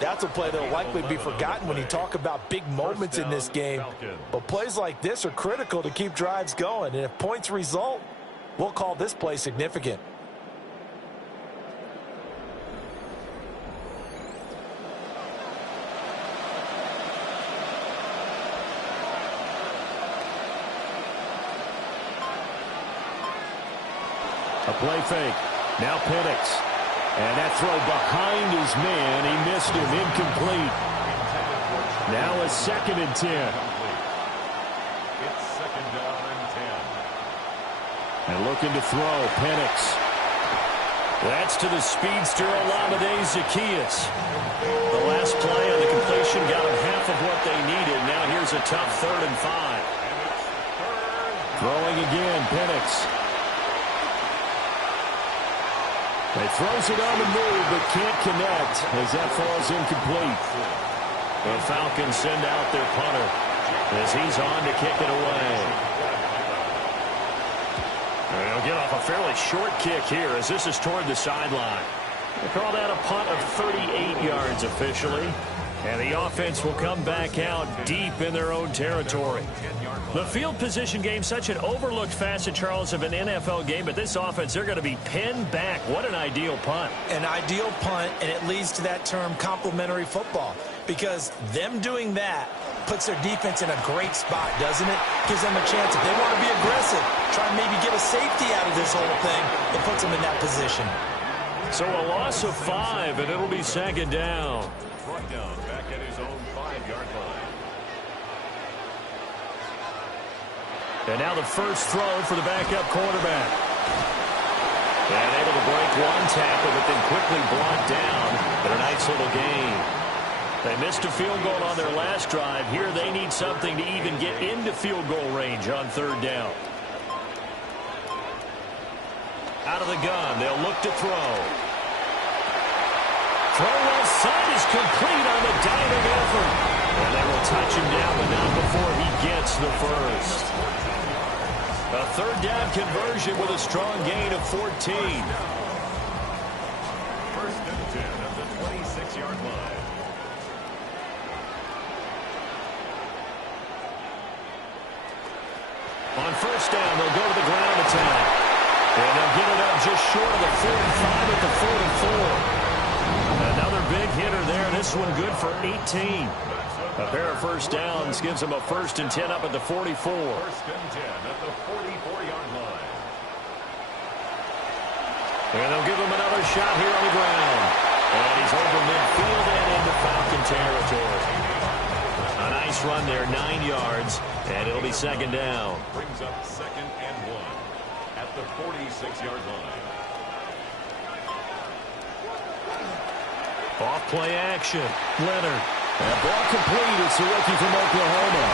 That's a play that will likely be forgotten when you talk about big moments in this game. But plays like this are critical to keep drives going. And if points result, we'll call this play significant. A play fake. Now Penix. And that throw behind his man. He missed him. Incomplete. Now a 2nd and 10. It's 2nd down and 10. And looking to throw. Penix. That's to the speedster Olamide Zaccheaus. The last play on the completion got them half of what they needed. Now here's a tough 3rd and 5. Throwing again. Penix. He throws it on the move, but can't connect as that falls incomplete. The Falcons send out their punter as he's on to kick it away. They'll get off a fairly short kick here as this is toward the sideline. They call that a punt of 38 yards officially. And the offense will come back out deep in their own territory. The field position game, such an overlooked facet, Charles, of an NFL game. But this offense, they're going to be pinned back. What an ideal punt. An ideal punt, and it leads to that term complementary football. Because them doing that puts their defense in a great spot, doesn't it? Gives them a chance. If they want to be aggressive, try and maybe get a safety out of this whole thing, it puts them in that position. So a loss of 5, and it'll be 2nd down. Brought down back at his own 5-yard line. And now the first throw for the backup quarterback. And able to break one tackle, but then quickly brought down. But a nice little gain. They missed a field goal on their last drive. Here they need something to even get into field goal range on 3rd down. Out of the gun, they'll look to throw. Throw left side is complete on the diving effort. And they will touch him down, but not before he gets the first. A 3rd down conversion with a strong gain of 14. 1st and 10 at the 26-yard line. On 1st down, they'll go to the ground attack. And they'll get it up just short of the 45 at the 44. Another big hitter there. This one good for 18. A pair of 1st downs gives them a 1st and 10 up at the 44. 1st and 10 at the 44-yard line. And they'll give him another shot here on the ground. And he's over midfield and into Falcon territory. A nice run there, 9 yards, and it'll be 2nd down. Brings up 2nd and 1 at the 46-yard line. Off play action. Leonard. That ball complete. It's the rookie from Oklahoma.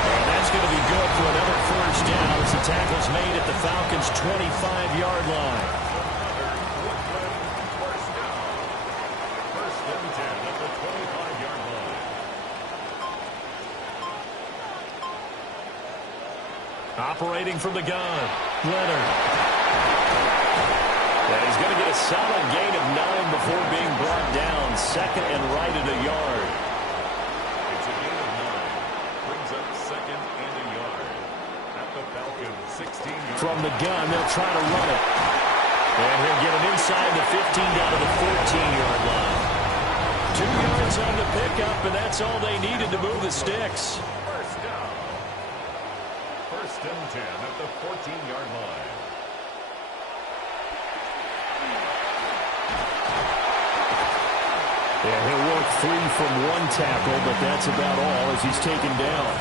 And that's going to be good for another 1st down as the tackle's made at the Falcons' 25-yard line. 1st and 10 at the 25-yard line. Operating from the gun. Leonard. And he's going to get a solid gain of 9 before being brought down. 2nd and right at a yard. It's a gain of 9. Brings up 2nd and a yard at the Falcons' 16-yard. From the gun, they'll try to run it. And he'll get it inside the 15 down to the 14-yard line. 2 yards on the pickup, and that's all they needed to move the sticks. 1st down. 1st and 10 at the 14-yard line. Yeah, he'll work 3 from 1 tackle, but that's about all as he's taken down.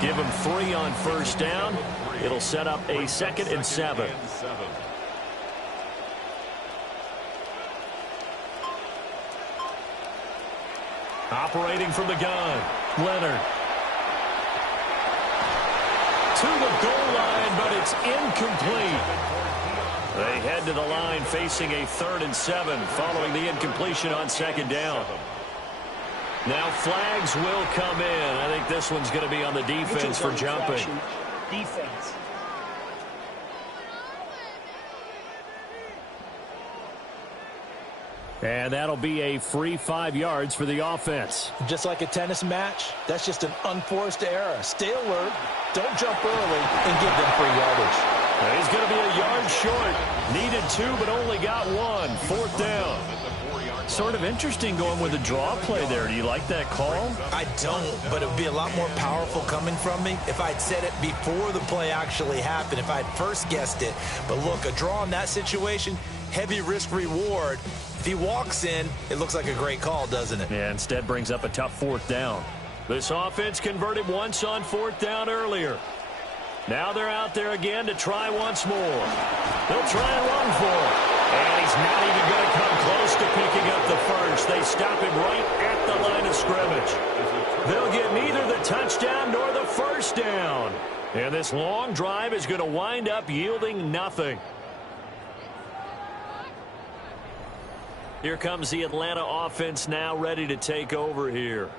Give him 3 on 1st down. It'll set up a 2nd and 7. Operating from the gun. Leonard. To the goal line, but it's incomplete. They head to the line facing a 3rd and 7 following the incompletion on 2nd down. Now flags will come in. I think this one's going to be on the defense for jumping. Defense. And that'll be a free 5 yards for the offense. Just like a tennis match, that's just an unforced error. Stay alert, don't jump early, and give them free yardage. He's going to be a yard short. Needed 2, but only got 1. 4th down. Sort of interesting going with a draw play there. Do you like that call? I don't, but it would be a lot more powerful coming from me if I'd said it before the play actually happened, if I'd first guessed it. But look, a draw in that situation, heavy risk reward. If he walks in, it looks like a great call, doesn't it? Yeah, instead brings up a tough 4th down. This offense converted once on 4th down earlier. Now they're out there again to try once more. They'll try and run for it. And he's not even going to come close to picking up the first. They stop him right at the line of scrimmage. They'll get neither the touchdown nor the first down. And this long drive is going to wind up yielding nothing. Here comes the Atlanta offense now ready to take over here.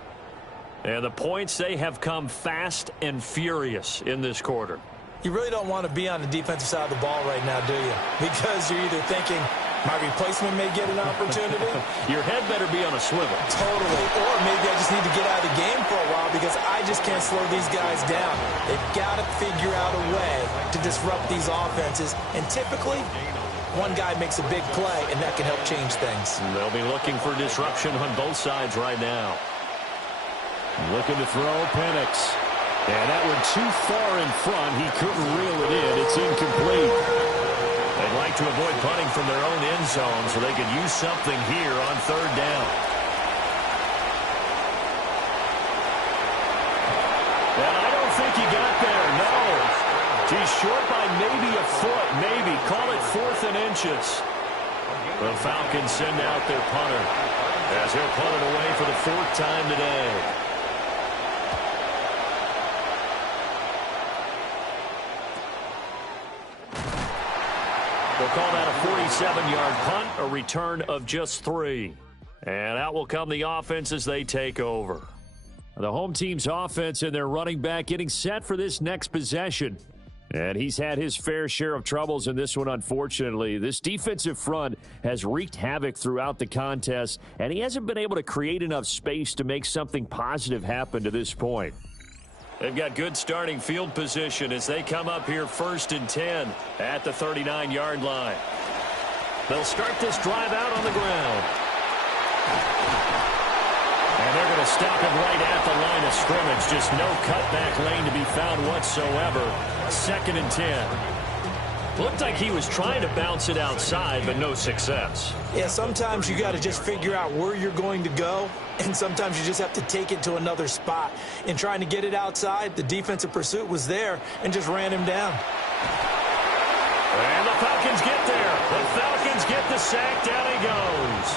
And the points, they have come fast and furious in this quarter. You really don't want to be on the defensive side of the ball right now, do you? Because you're either thinking, my replacement may get an opportunity. Your head better be on a swivel. Totally. Or maybe I just need to get out of the game for a while because I just can't slow these guys down. They've got to figure out a way to disrupt these offenses. And typically, one guy makes a big play, and that can help change things. And they'll be looking for disruption on both sides right now. Looking to throw Penix. And that one too far in front. He couldn't reel it in. It's incomplete. They'd like to avoid punting from their own end zone so they could use something here on 3rd down. And I don't think he got there, no. He's short by maybe a foot, maybe. Call it 4th and inches. The Falcons send out their punter as they'll punt it away for the 4th time today. They'll call that a 47-yard punt, a return of just 3. And out will come the offense as they take over. The home team's offense and their running back getting set for this next possession. And he's had his fair share of troubles in this one, unfortunately. This defensive front has wreaked havoc throughout the contest, and he hasn't been able to create enough space to make something positive happen to this point. They've got good starting field position as they come up here 1st and 10 at the 39-yard line. They'll start this drive out on the ground. And they're going to stop him right at the line of scrimmage. Just no cutback lane to be found whatsoever. 2nd and 10. Looked like he was trying to bounce it outside, but no success. Yeah, sometimes you got to just figure out where you're going to go, and sometimes you just have to take it to another spot. In trying to get it outside, the defensive pursuit was there and just ran him down. And the Falcons get there. The Falcons get the sack. Down he goes.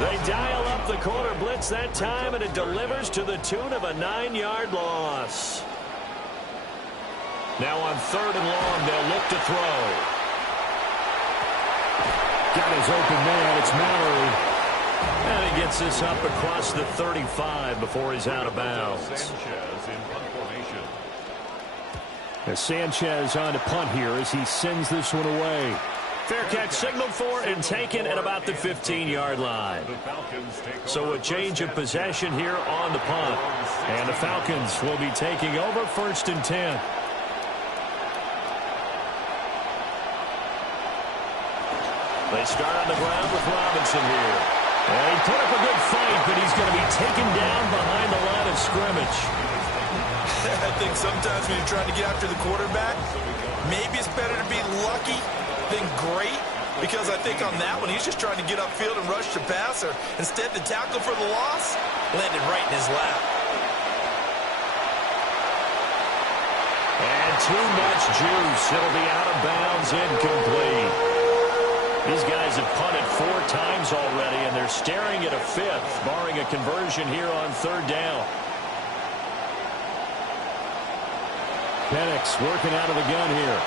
They dial up the corner blitz that time, and it delivers to the tune of a 9-yard loss. Now on 3rd and long, they'll look to throw. Got his open man. It's Mallory. And he gets this up across the 35 before he's out of bounds. As Sanchez on to punt here as he sends this one away. Fair catch signaled for and taken at about the 15-yard line. So a change of possession here on the punt. And the Falcons will be taking over 1st and 10. They start on the ground with Robinson here. And he put up a good fight, but he's going to be taken down behind the line of scrimmage. I think sometimes when you're trying to get after the quarterback, maybe it's better to be lucky than great, because I think on that one, he's just trying to get upfield and rush the passer. Instead, the tackle for the loss landed right in his lap. And too much juice. It'll be out of bounds, incomplete. These guys have punted 4 times already, and they're staring at a 5th, barring a conversion here on 3rd down. Penix working out of the gun here.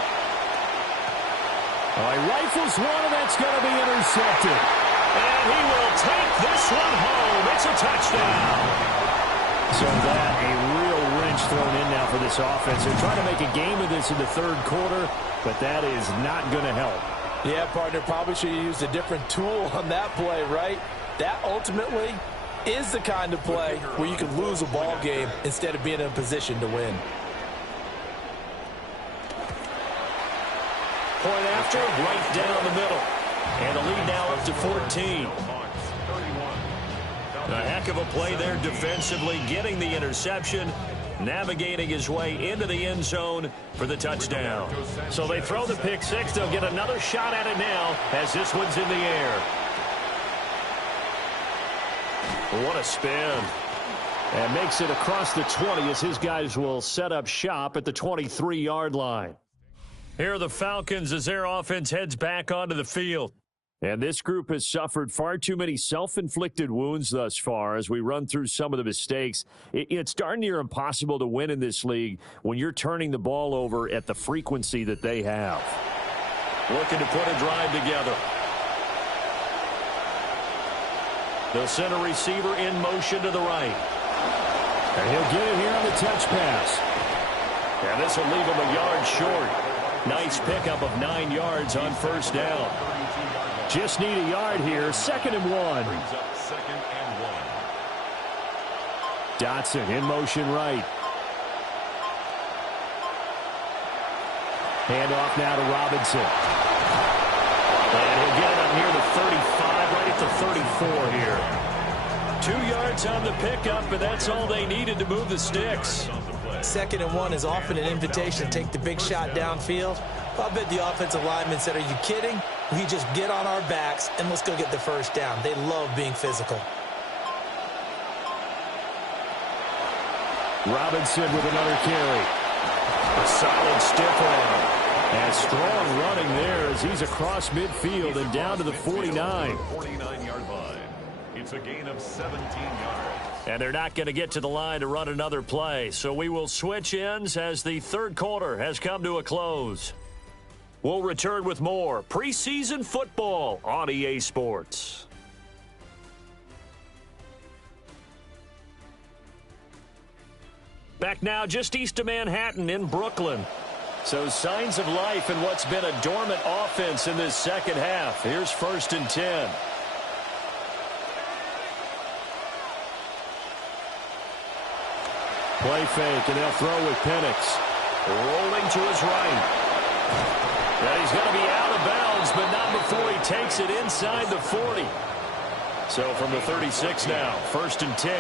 He rifles one, and that's going to be intercepted. And he will take this one home. It's a touchdown. So that, a real wrench thrown in now for this offense. They're trying to make a game of this in the 3rd quarter, but that is not going to help. Yeah, partner, probably should have used a different tool on that play, right? That ultimately is the kind of play where you can lose a ball game instead of being in a position to win. Point after, right down the middle. And the lead now up to 14. A heck of a play there defensively, getting the interception, navigating his way into the end zone for the touchdown. So they throw the pick six. They'll get another shot at it now as this one's in the air. What a spin. And makes it across the 20 as his guys will set up shop at the 23-yard line. Here are the Falcons as their offense heads back onto the field. And this group has suffered far too many self-inflicted wounds thus far as we run through some of the mistakes. It's darn near impossible to win in this league when you're turning the ball over at the frequency that they have. Looking to put a drive together. They'll send a receiver in motion to the right. And he'll get it here on the touch pass. And this will leave him a yard short. Nice pickup of 9 yards on first down. Just need a yard here. 2nd and 1. Brings up 2nd and 1. Dotson in motion right. Handoff now to Robinson. And he'll get it up near the 35, right at the 34 here. 2 yards on the pickup, but that's all they needed to move the sticks. 2nd and 1 is often an invitation to take the big shot downfield. I bet the offensive lineman said, are you kidding? We just get on our backs and let's go get the first down. They love being physical. Robinson with another carry. A solid stiff arm. And strong running there as he's across midfield and down to the 49. 49-yard line. It's a gain of 17 yards. And they're not going to get to the line to run another play. So we will switch ends as the third quarter has come to a close. We'll return with more preseason football on EA Sports. Back now just east of Manhattan in Brooklyn. So signs of life in what's been a dormant offense in this second half. Here's 1st and 10. Play fake, and they'll throw with Penix. Rolling to his right. And he's going to be out of bounds, but not before he takes it inside the 40. So from the 36 now, 1st and 10.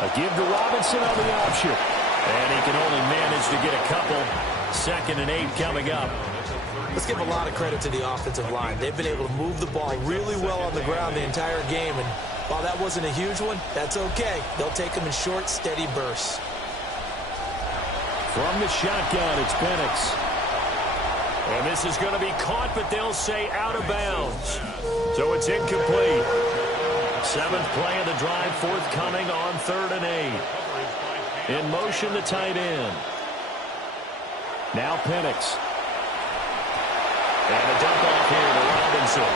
A give to Robinson on the option. And he can only manage to get a couple. 2nd and 8 coming up. Let's give a lot of credit to the offensive line. They've been able to move the ball really well on the ground the entire game. And while that wasn't a huge one, that's okay. They'll take them in short, steady bursts. From the shotgun, it's Penix. And this is going to be caught, but they'll say out of bounds. So it's incomplete. 7th play of the drive forthcoming on 3rd and 8. In motion, the tight end. Now Penix. And a dump off here to Robinson.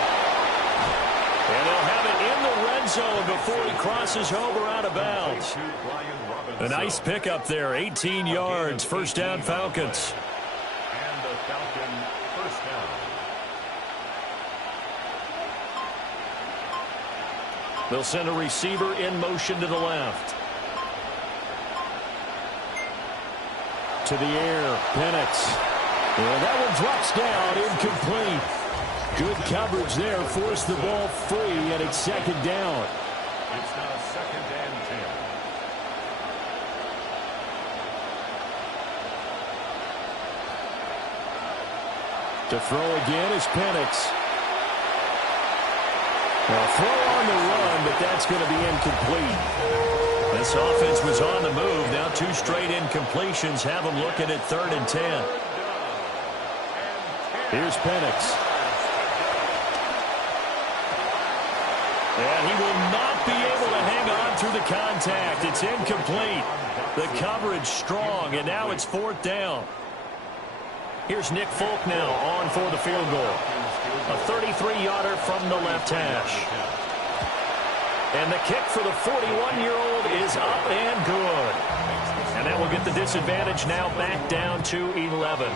And they'll have it in the red zone before he crosses over out of bounds. A nice pickup there, 18 yards, 1st down Falcons. And the Falcon 1st down. They'll send a receiver in motion to the left. To the air, Penix. And that one drops down, incomplete. Good coverage there, forced the ball free, and it's 2nd down. It's now 2nd and 10. To throw again is Penix. Well, throw on the run, but that's going to be incomplete. This offense was on the move. Now 2 straight incompletions have them looking at 3rd and 10. Here's Penix. And he will not be able to hang on through the contact. It's incomplete. The coverage strong, and now it's 4th down. Here's Nick Folk now on for the field goal. A 33-yarder from the left hash. And the kick for the 41-year-old is up and good. And that will get the disadvantage now back down to 11.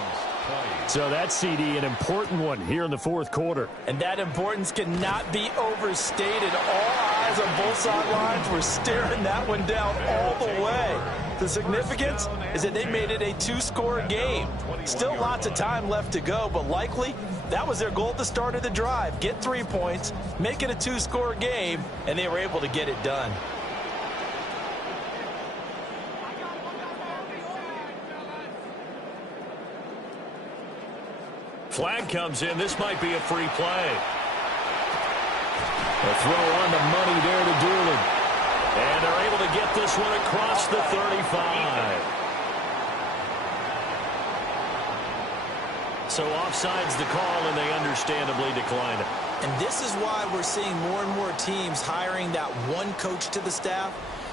So that CD, an important one here in the fourth quarter. And that importance cannot be overstated. All eyes on both sidelines were staring that one down all the way. The significance is that they made it a two-score game. Still lots of time left to go, but likely that was their goal at the start of the drive. Get 3 points, make it a two-score game, and they were able to get it done. Flag comes in. This might be a free play. A throw on the money there to Doolin. And they're able to get this one across the 35. So offside's the call, and they understandably decline it. And this is why we're seeing more and more teams hiring that one coach to the staff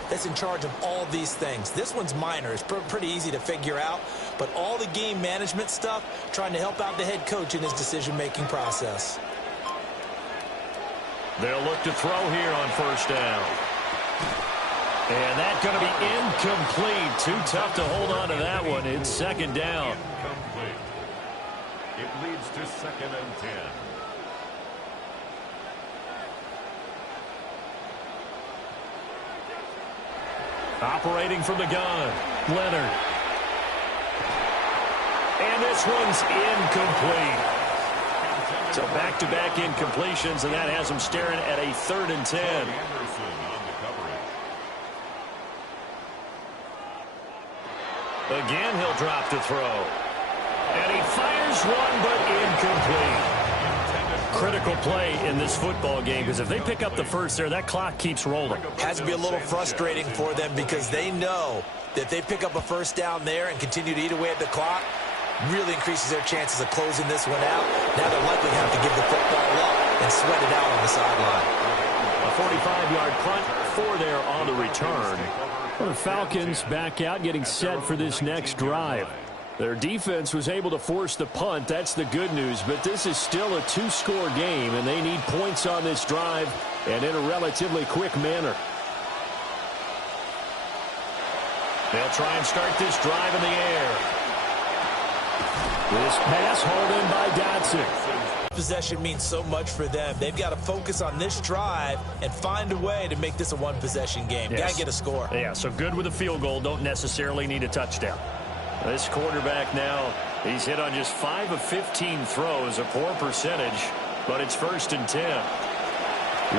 that's in charge of all these things. This one's minor. It's pretty easy to figure out. But all the game management stuff, trying to help out the head coach in his decision-making process. They'll look to throw here on first down. And that's going to be incomplete. Too tough to hold on to that one. It's second down. Incomplete. It leads to 2nd and 10. Operating from the gun, Leonard. And this one's incomplete. So back-to-back incompletions, and that has them staring at a 3rd and 10. Anderson on the coverage. Again, he'll drop to throw. And he fires one, but incomplete. Critical play in this football game, because if they pick up the first there, that clock keeps rolling. Has to be a little frustrating for them because they know that if they pick up a first down there and continue to eat away at the clock, really increases their chances of closing this one out. Now they're likely to have to give the football up and sweat it out on the sideline. A 45-yard punt, 4 there on the return. Well, the Falcons back out, getting set for this next drive. Their defense was able to force the punt. That's the good news. But this is still a two-score game, and they need points on this drive and in a relatively quick manner. They'll try and start this drive in the air. This pass hauled in by Dotson. Possession means so much for them. They've got to focus on this drive and find a way to make this a one-possession game. Yes. Got to get a score. Yeah, so good with a field goal. Don't necessarily need a touchdown. This quarterback now, he's hit on just 5 of 15 throws, a poor percentage, but it's 1st and 10.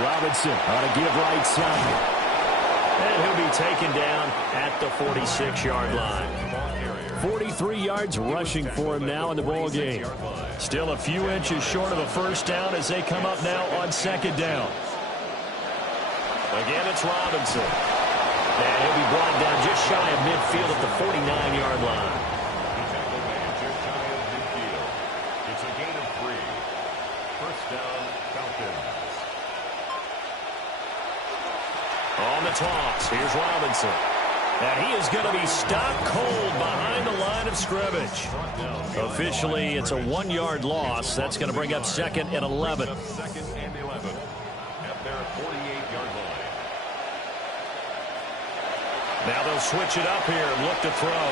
Robinson on a give right side. And he'll be taken down at the 46-yard line. 43 yards rushing for him now in the ball game. Still a few inches short of a first down as they come up now on 2nd down. Again, it's Robinson. And he'll be brought down just shy of midfield at the 49-yard line. Just shy of midfield. It's a gain of 3. First down, Falcons. On the toss, here's Robinson. And he is going to be stopped cold behind the line of scrimmage. Officially, it's a 1-yard loss. That's going to bring up 2nd and 11. 2nd and 11 at their 48-yard line. Now they'll switch it up here and look to throw.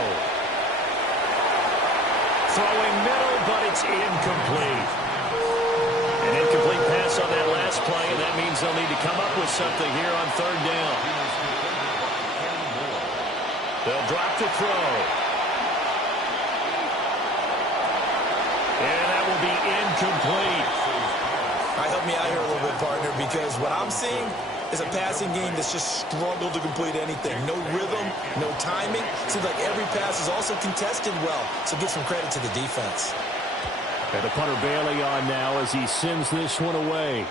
Throwing middle, but it's incomplete. An incomplete pass on that last play, and that means they'll need to come up with something here on 3rd down. They'll drop to throw. And that will be incomplete. All right, help me out here a little bit, partner, because what I'm seeing is a passing game that's just struggled to complete anything. No rhythm, no timing. Seems like every pass is also contested well, so give some credit to the defense. And the punter Bailey on now as he sends this one away.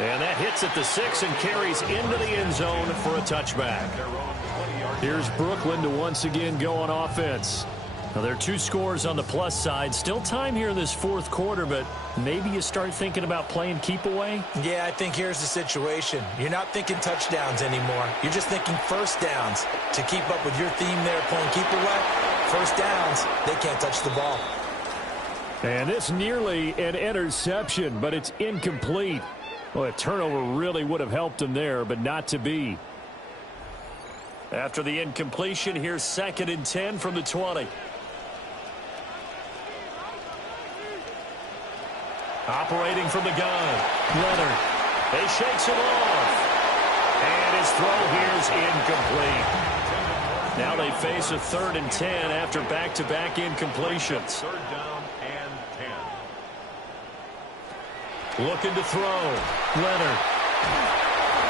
And that hits at the 6 and carries into the end zone for a touchback. Here's Brooklyn to once again go on offense. Now, there are 2 scores on the plus side. Still time here in this 4th quarter, but maybe you start thinking about playing keep away? Yeah, I think here's the situation. You're not thinking touchdowns anymore. You're just thinking first downs. To keep up with your theme there, playing keep away, first downs, they can't touch the ball. And it's nearly an interception, but it's incomplete. Well, a turnover really would have helped him there, but not to be. After the incompletion, here's 2nd and 10 from the 20. Operating from the gun. Leonard. He shakes it off. And his throw here is incomplete. Now they face a 3rd and 10 after back-to-back incompletions. 3rd down and 10. Looking to throw. Leonard.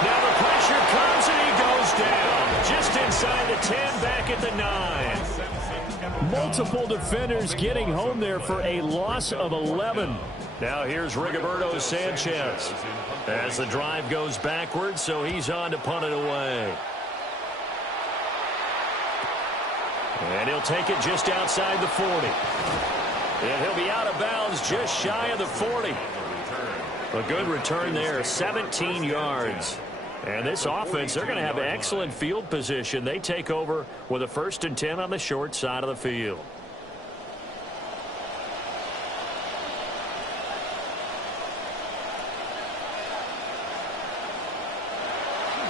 Now the pressure comes and he goes down. Just inside the 10, back at the 9. Multiple defenders getting home there for a loss of 11. Now here's Rigoberto Sanchez as the drive goes backwards, so he's on to punt it away. And he'll take it just outside the 40. And he'll be out of bounds just shy of the 40. A good return there, 17 yards. And this offense, they're going to have excellent field position. They take over with a 1st and 10 on the short side of the field.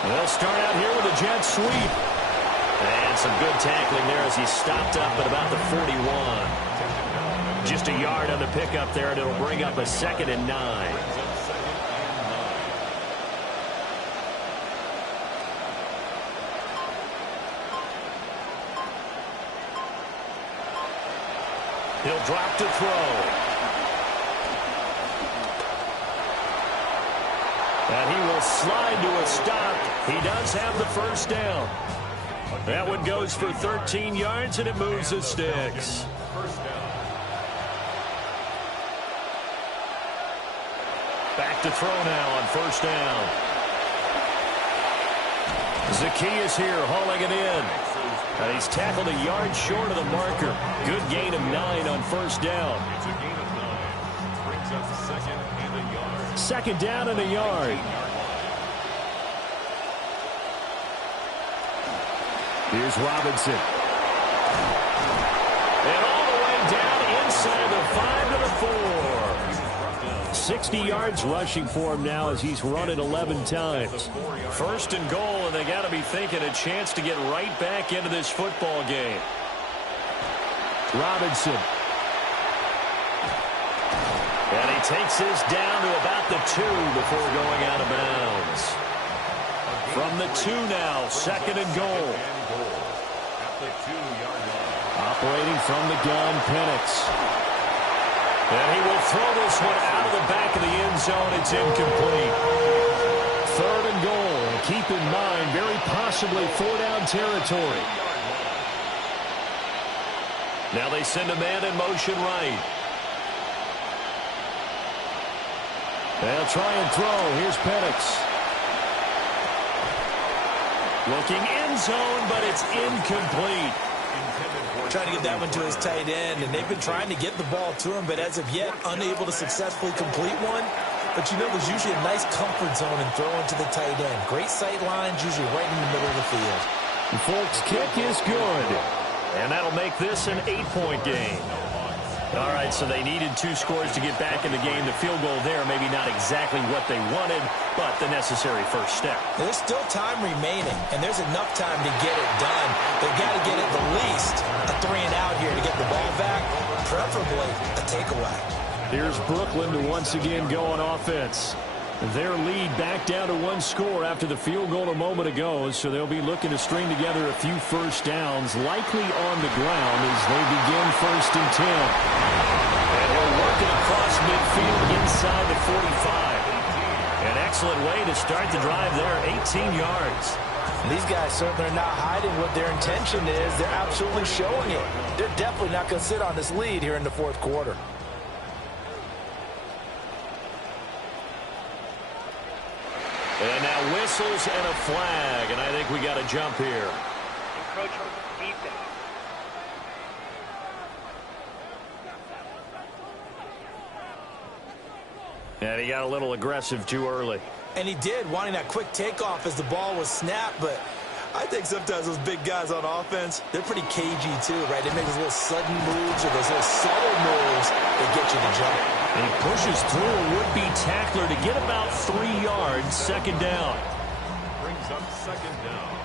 They'll start out here with a jet sweep. And some good tackling there as he stopped up at about the 41. Just a yard on the pickup there, and it'll bring up a 2nd and 9. He'll drop to throw. And he will slide to a stop. He does have the 1st down. That one goes for 13 yards, and it moves the sticks. Back to throw now on 1st down. Zacchaeus here hauling it in. And he's tackled a yard short of the marker. Good gain of 9 on 1st down. It's a gain of 9. Brings up 2nd and a yard. 2nd down and a yard. Here's Robinson. And all the way down inside the 5 to the 4. 60 yards rushing for him now as he's run it 11 times. 1st and goal, and they got to be thinking a chance to get right back into this football game. Robinson. And he takes this down to about the 2 before going out of bounds. From the 2 now, 2nd and goal. At the 2-yard line. Operating from the gun, Penix. And he will throw this one out of the back of the end zone. It's incomplete. 3rd and goal. Keep in mind, very possibly 4-down territory. Now they send a man in motion right. They'll try and throw. Here's Penix. Looking end zone, but it's incomplete. Trying to get that one to his tight end, and they've been trying to get the ball to him, but as of yet, unable to successfully complete one. But you know, there's usually a nice comfort zone in throwing to the tight end. Great sight lines, usually right in the middle of the field. The Folks kick is good. And that'll make this an 8-point game. All right, so they needed 2 scores to get back in the game. The field goal there, maybe not exactly what they wanted, but the necessary first step. There's still time remaining, and there's enough time to get it done. They've got to get at the least a 3-and-out here to get the ball back, preferably a takeaway. Here's Brooklyn to once again go on offense. Their lead back down to 1 score after the field goal a moment ago, so they'll be looking to string together a few 1st downs, likely on the ground as they begin 1st and 10. And he'll work it across midfield inside the 45. An excellent way to start the drive there, 18 yards. These guys certainly are not hiding what their intention is. They're absolutely showing it. They're definitely not going to sit on this lead here in the 4th quarter. And now whistles and a flag, and I think we got a jump here. Encroachment defense. And he got a little aggressive too early. And he did, wanting that quick takeoff as the ball was snapped, but I think sometimes those big guys on offense, they're pretty cagey too, right? They make those little sudden moves or those little subtle moves that get you to jump. And he pushes through a would-be tackler to get about 3 yards, 2nd down. Brings up 2nd down.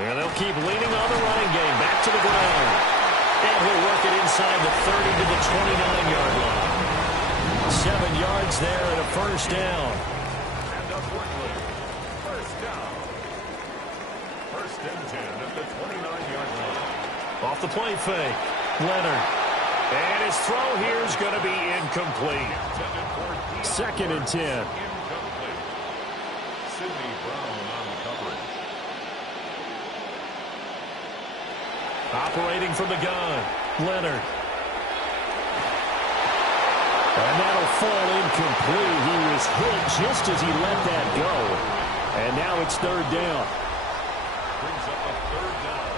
And they'll keep leaning on the running game. Back to the ground. And he'll work it inside the 30 to the 29-yard line. 7 yards there and a first down. And a Portland first down. First and 10 at the 29-yard line. Off the play fake, Leonard. And his throw here is going to be incomplete. Second and 10. Incomplete. Sidney Brown on the coverage. Operating from the gun, Leonard. And that'll fall incomplete. He was hit just as he let that go. And now it's third down. Brings up a third down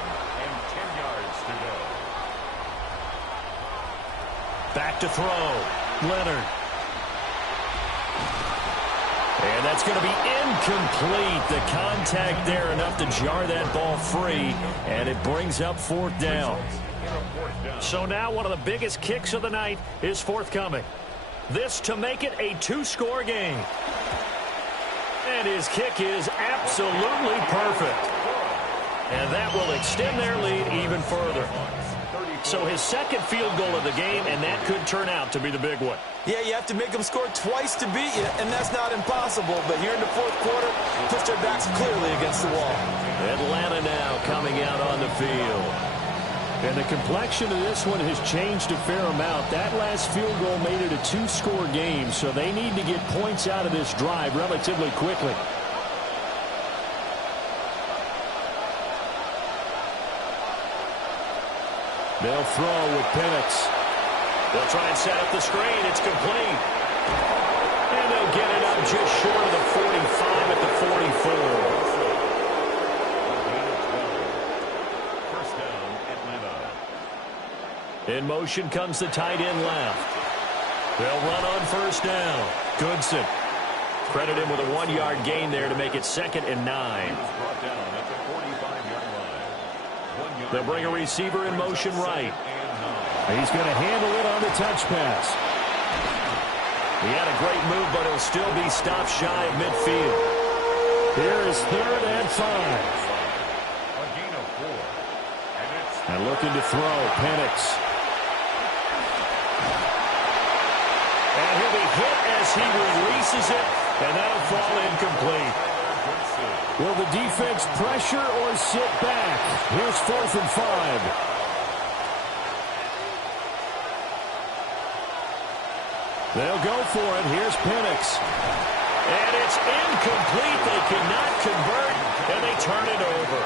and 10 yards to go. Back to throw, Leonard. And that's going to be incomplete. The contact there enough to jar that ball free, and it brings up fourth down. So now one of the biggest kicks of the night is forthcoming. This to make it a 2-score game. And his kick is absolutely perfect. And that will extend their lead even further. So his second field goal of the game, and that could turn out to be the big one. Yeah, you have to make them score twice to beat you, and that's not impossible. But here in the fourth quarter, push their backs clearly against the wall. Atlanta now coming out on the field. And the complexion of this one has changed a fair amount. That last field goal made it a 2-score game, so they need to get points out of this drive relatively quickly. They'll throw with Penix. They'll try and set up the screen. It's complete. And they'll get it up just short of the 45 at the 44. First down, Atlanta. In motion comes the tight end left. They'll run on first down. Goodson. Credit him with a 1-yard gain there to make it 2nd and 9. He was brought down at the 45-yard line. 1 yard. They'll bring a receiver in motion right. He's going to handle it on the touch pass. He had a great move, but he'll still be stopped shy of midfield. Here is 3rd and 5. A gain of 4. And looking to throw, Penix. And he'll be hit as he releases it, and that'll fall incomplete. Will the defense pressure or sit back? Here's 4th and 5. They'll go for it. Here's Penix. And it's incomplete. They cannot convert, and they turn it over.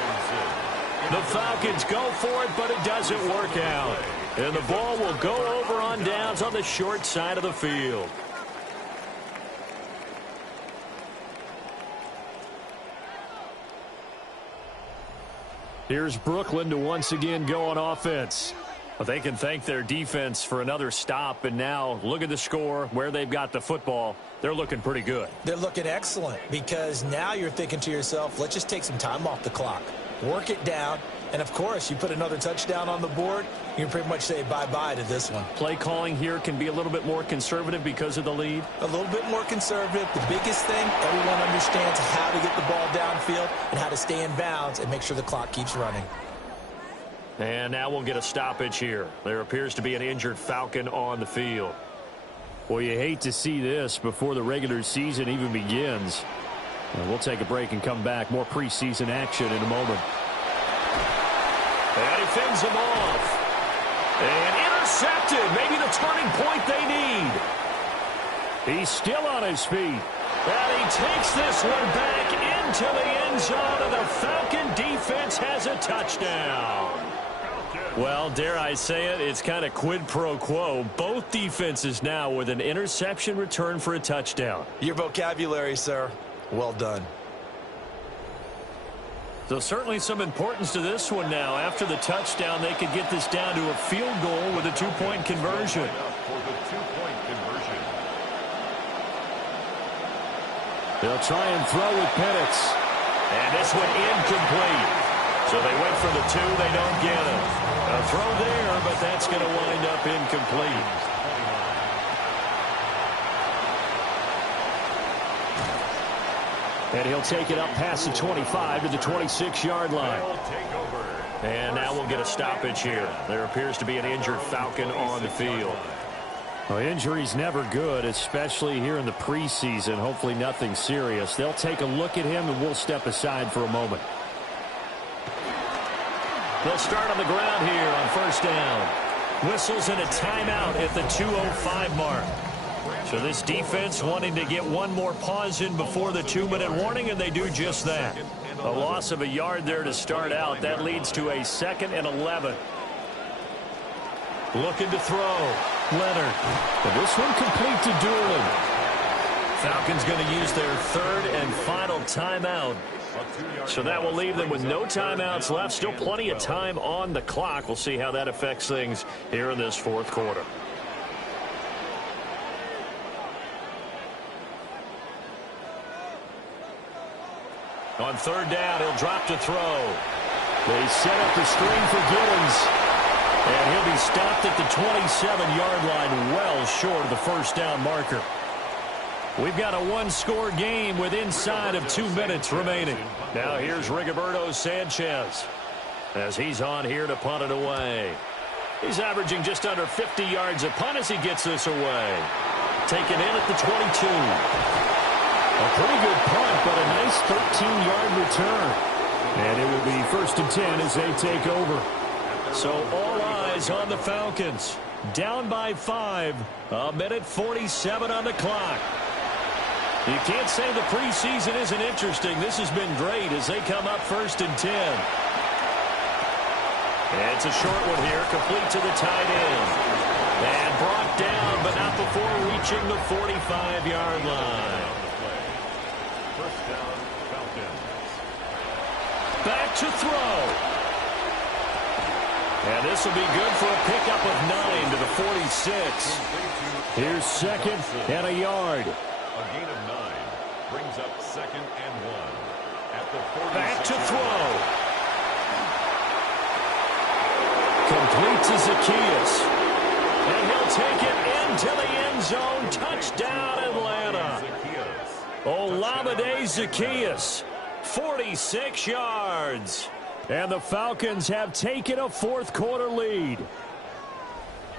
The Falcons go for it, but it doesn't work out. And the ball will go over on downs on the short side of the field. Here's Brooklyn to once again go on offense. Well, they can thank their defense for another stop, and now look at the score, where they've got the football. They're looking pretty good. They're looking excellent because now you're thinking to yourself, let's just take some time off the clock, work it down, and, of course, you put another touchdown on the board, you can pretty much say bye-bye to this one. Play calling here can be a little bit more conservative because of the lead. A little bit more conservative. The biggest thing, everyone understands how to get the ball downfield and how to stay in bounds and make sure the clock keeps running. And now we'll get a stoppage here. There appears to be an injured Falcon on the field. Well, you hate to see this before the regular season even begins. We'll take a break and come back. More preseason action in a moment. And he fends him off. And intercepted. Maybe the turning point they need. He's still on his feet. And he takes this one back into the end zone, and the Falcon defense has a touchdown. Well, dare I say it, it's kind of quid pro quo. Both defenses now with an interception return for a touchdown. Your vocabulary, sir. Well done. So certainly some importance to this one now. After the touchdown, they could get this down to a field goal with a 2-point conversion. They'll try and throw with Penix. And this one incomplete. So they went for the 2, they don't get it. A throw there, but that's going to wind up incomplete. And he'll take it up past the 25 to the 26-yard line. They'll take over And now we'll get a stoppage here. There appears to be an injured Falcon on the field. Well, injury's never good, especially here in the preseason. Hopefully nothing serious. They'll take a look at him, and we'll step aside for a moment. They'll start on the ground here on first down. Whistles and a timeout at the 2:05 mark. So this defense wanting to get one more pause in before the 2-minute warning, and they do just that. A loss of a yard there to start out. That leads to a 2nd and 11. Looking to throw. Leonard. And this one complete to Doolin. Falcons going to use their 3rd and final timeout. So that will leave them with no timeouts left. Still plenty of time on the clock. We'll see how that affects things here in this 4th quarter. On 3rd down, he'll drop to throw. They set up the screen for Giddens. And he'll be stopped at the 27-yard line, well short of the first down marker. We've got a 1-score game with inside of 2 minutes remaining. Now here's Rigoberto Sanchez as he's on here to punt it away. He's averaging just under 50 yards a punt as he gets this away. Taken in at the 22. A pretty good punt, but a nice 13-yard return. And it will be 1st and 10 as they take over. So all eyes on the Falcons. Down by 5. 1:47 on the clock. You can't say the preseason isn't interesting. This has been great as they come up 1st and 10. And it's a short one here, complete to the tight end. And brought down, but not before reaching the 45-yard line. First down, Falcons. Back to throw. And this will be good for a pickup of 9 to the 46. Here's 2nd and a yard. A gain of 9 brings up 2nd and 1 at the 46. Back to throw. Complete to Zacchaeus. And he'll take it into the end zone. Touchdown, Atlanta. Olamide Zacchaeus, 46 yards. And the Falcons have taken a 4th quarter lead.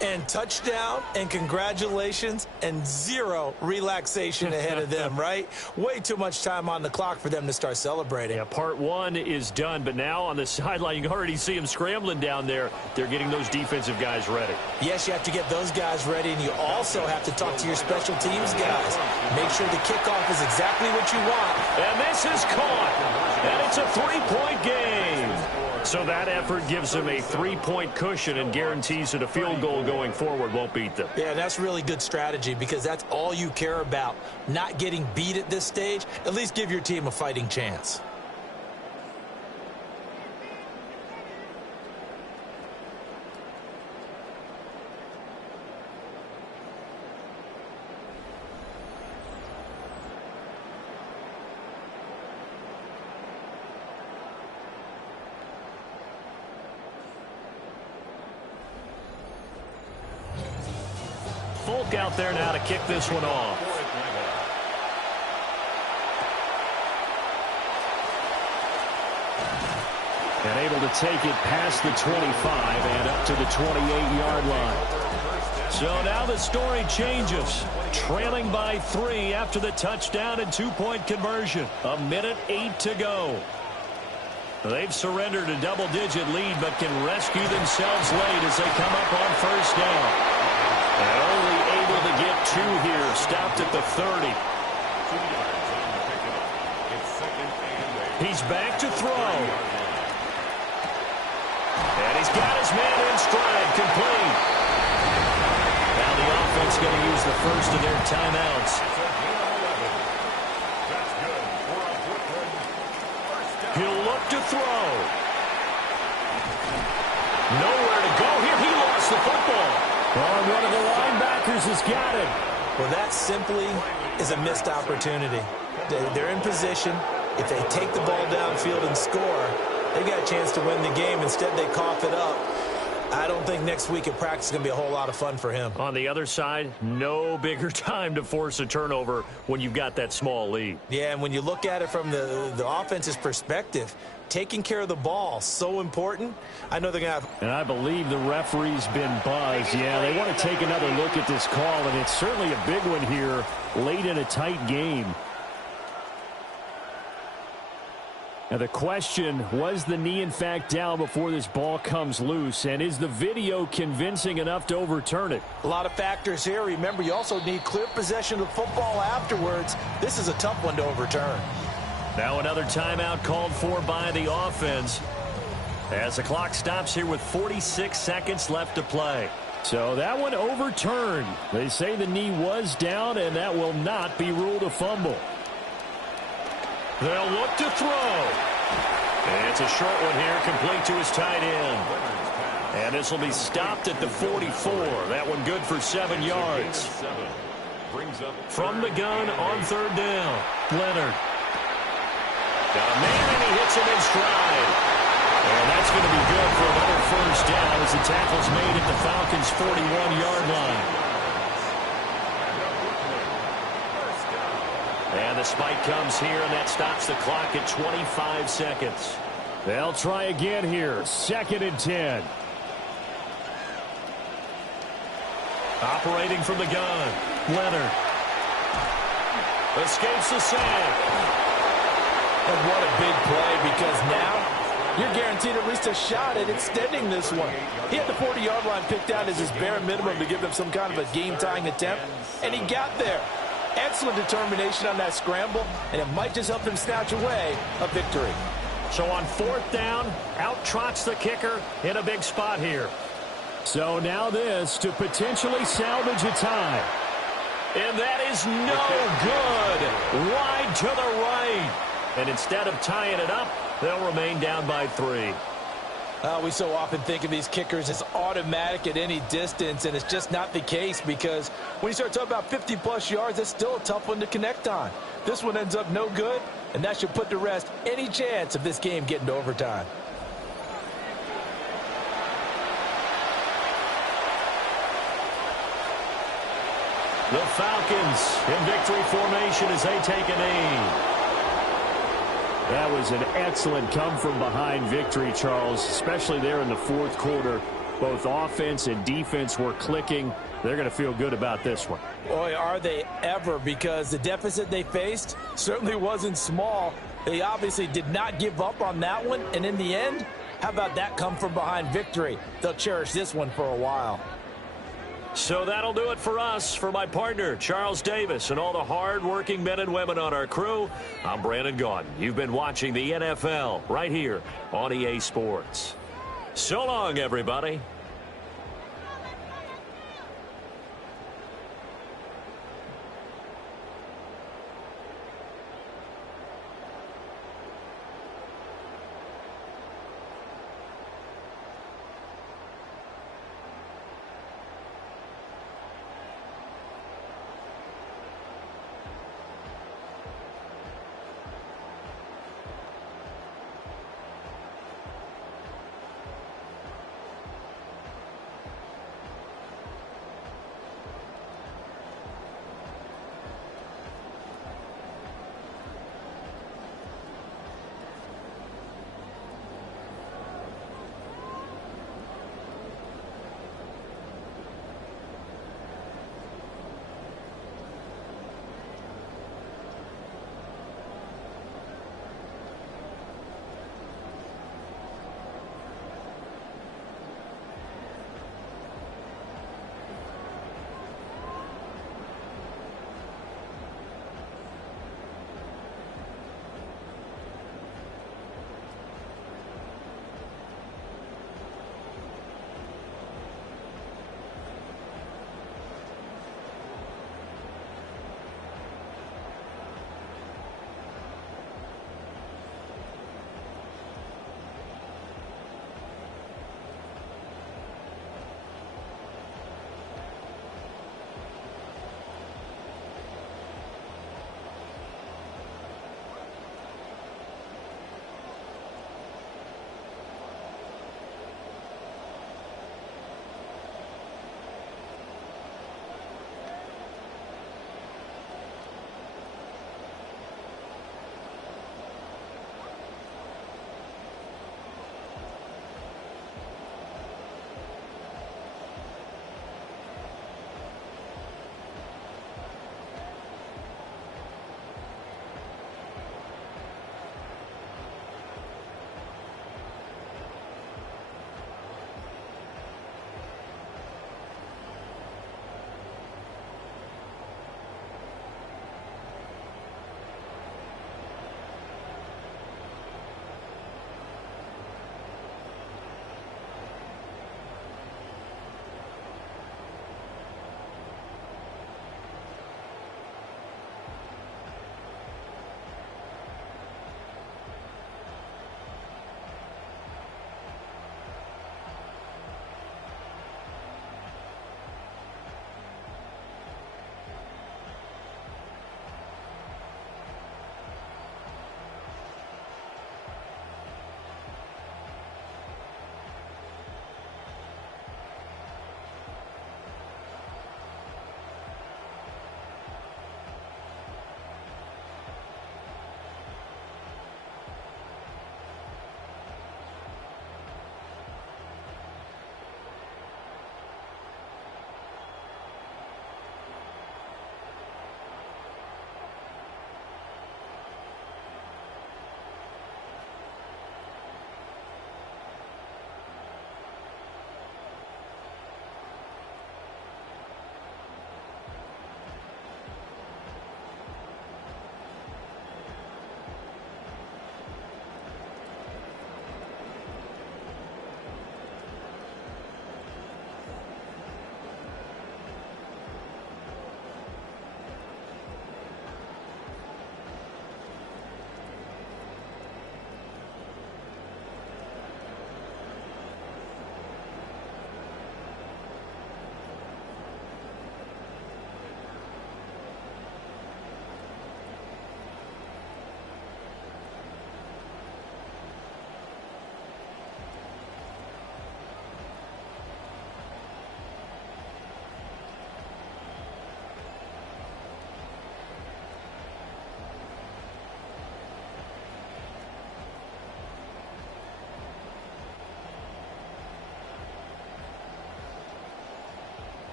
And touchdown, and congratulations, and 0 relaxation ahead of them, right? Way too much time on the clock for them to start celebrating. Yeah, part 1 is done, but now on the sideline, you can already see them scrambling down there. They're getting those defensive guys ready. Yes, you have to get those guys ready, and you also have to talk to your special teams guys. Make sure the kickoff is exactly what you want. And this is caught, and it's a 3-point game. So that effort gives them a 3-point cushion and guarantees that a field goal going forward won't beat them. Yeah, that's really good strategy because that's all you care about. Not getting beat at this stage. At least give your team a fighting chance. Folk out there now to kick this one off. And able to take it past the 25 and up to the 28-yard line. So now the story changes. Trailing by 3 after the touchdown and 2-point conversion. 1:08 to go. They've surrendered a double-digit lead but can rescue themselves late as they come up on first down. And only able to get 2 here. Stopped at the 30. He's back to throw. And he's got his man in stride, complete. Now the offense going to use the first of their timeouts. He'll look to throw. Nowhere to go here. He lost the football. Oh, one of the linebackers has got it. Well, that simply is a missed opportunity. They're in position. If they take the ball downfield and score, they got a chance to win the game. Instead, they cough it up. I don't think next week at practice is going to be a whole lot of fun for him. On the other side, no bigger time to force a turnover when you've got that small lead. Yeah, and when you look at it from the offense's perspective, taking care of the ball, so important. I know they're going to have... And I believe the referee's been buzzed. Yeah, they want to take another look at this call, and it's certainly a big one here late in a tight game. Now the question, was the knee in fact down before this ball comes loose? And is the video convincing enough to overturn it? A lot of factors here. Remember, you also need clear possession of the football afterwards. This is a tough one to overturn. Now another timeout called for by the offense as the clock stops here with 46 seconds left to play. So that one overturned. They say the knee was down, and that will not be ruled a fumble. They'll look to throw. And it's a short one here, complete to his tight end. And this will be stopped at the 44. That one good for 7 yards. From the gun on third down, Leonard. Got a man, and he hits him in stride. And that's going to be good for another first down as the tackle's made at the Falcons' 41-yard line. And the spike comes here, and that stops the clock at 25 seconds. They'll try again here. 2nd and 10. Operating from the gun, Leonard. Escapes the sack. And what a big play, because now you're guaranteed at least a shot at extending this one. He had the 40-yard line picked out as his bare minimum to give them some kind of a game-tying attempt, and he got there. Excellent determination on that scramble, and it might just help them snatch away a victory. So on 4th down, out trots the kicker in a big spot here. So now this to potentially salvage a tie. And that is no good. Wide to the right. And instead of tying it up, they'll remain down by 3. We so often think of these kickers as automatic at any distance, and it's just not the case, because when you start talking about 50-plus yards, that's still a tough one to connect on. This one ends up no good, and that should put to rest any chance of this game getting to overtime. The Falcons in victory formation as they take a knee. That was an excellent come-from-behind victory, Charles, especially there in the 4th quarter. Both offense and defense were clicking. They're going to feel good about this one. Boy, are they ever, because the deficit they faced certainly wasn't small. They obviously did not give up on that one, and in the end, how about that come-from-behind victory? They'll cherish this one for a while. So that'll do it for us. For my partner, Charles Davis, and all the hard-working men and women on our crew, I'm Brandon Gaudin. You've been watching the NFL right here on EA Sports. So long, everybody.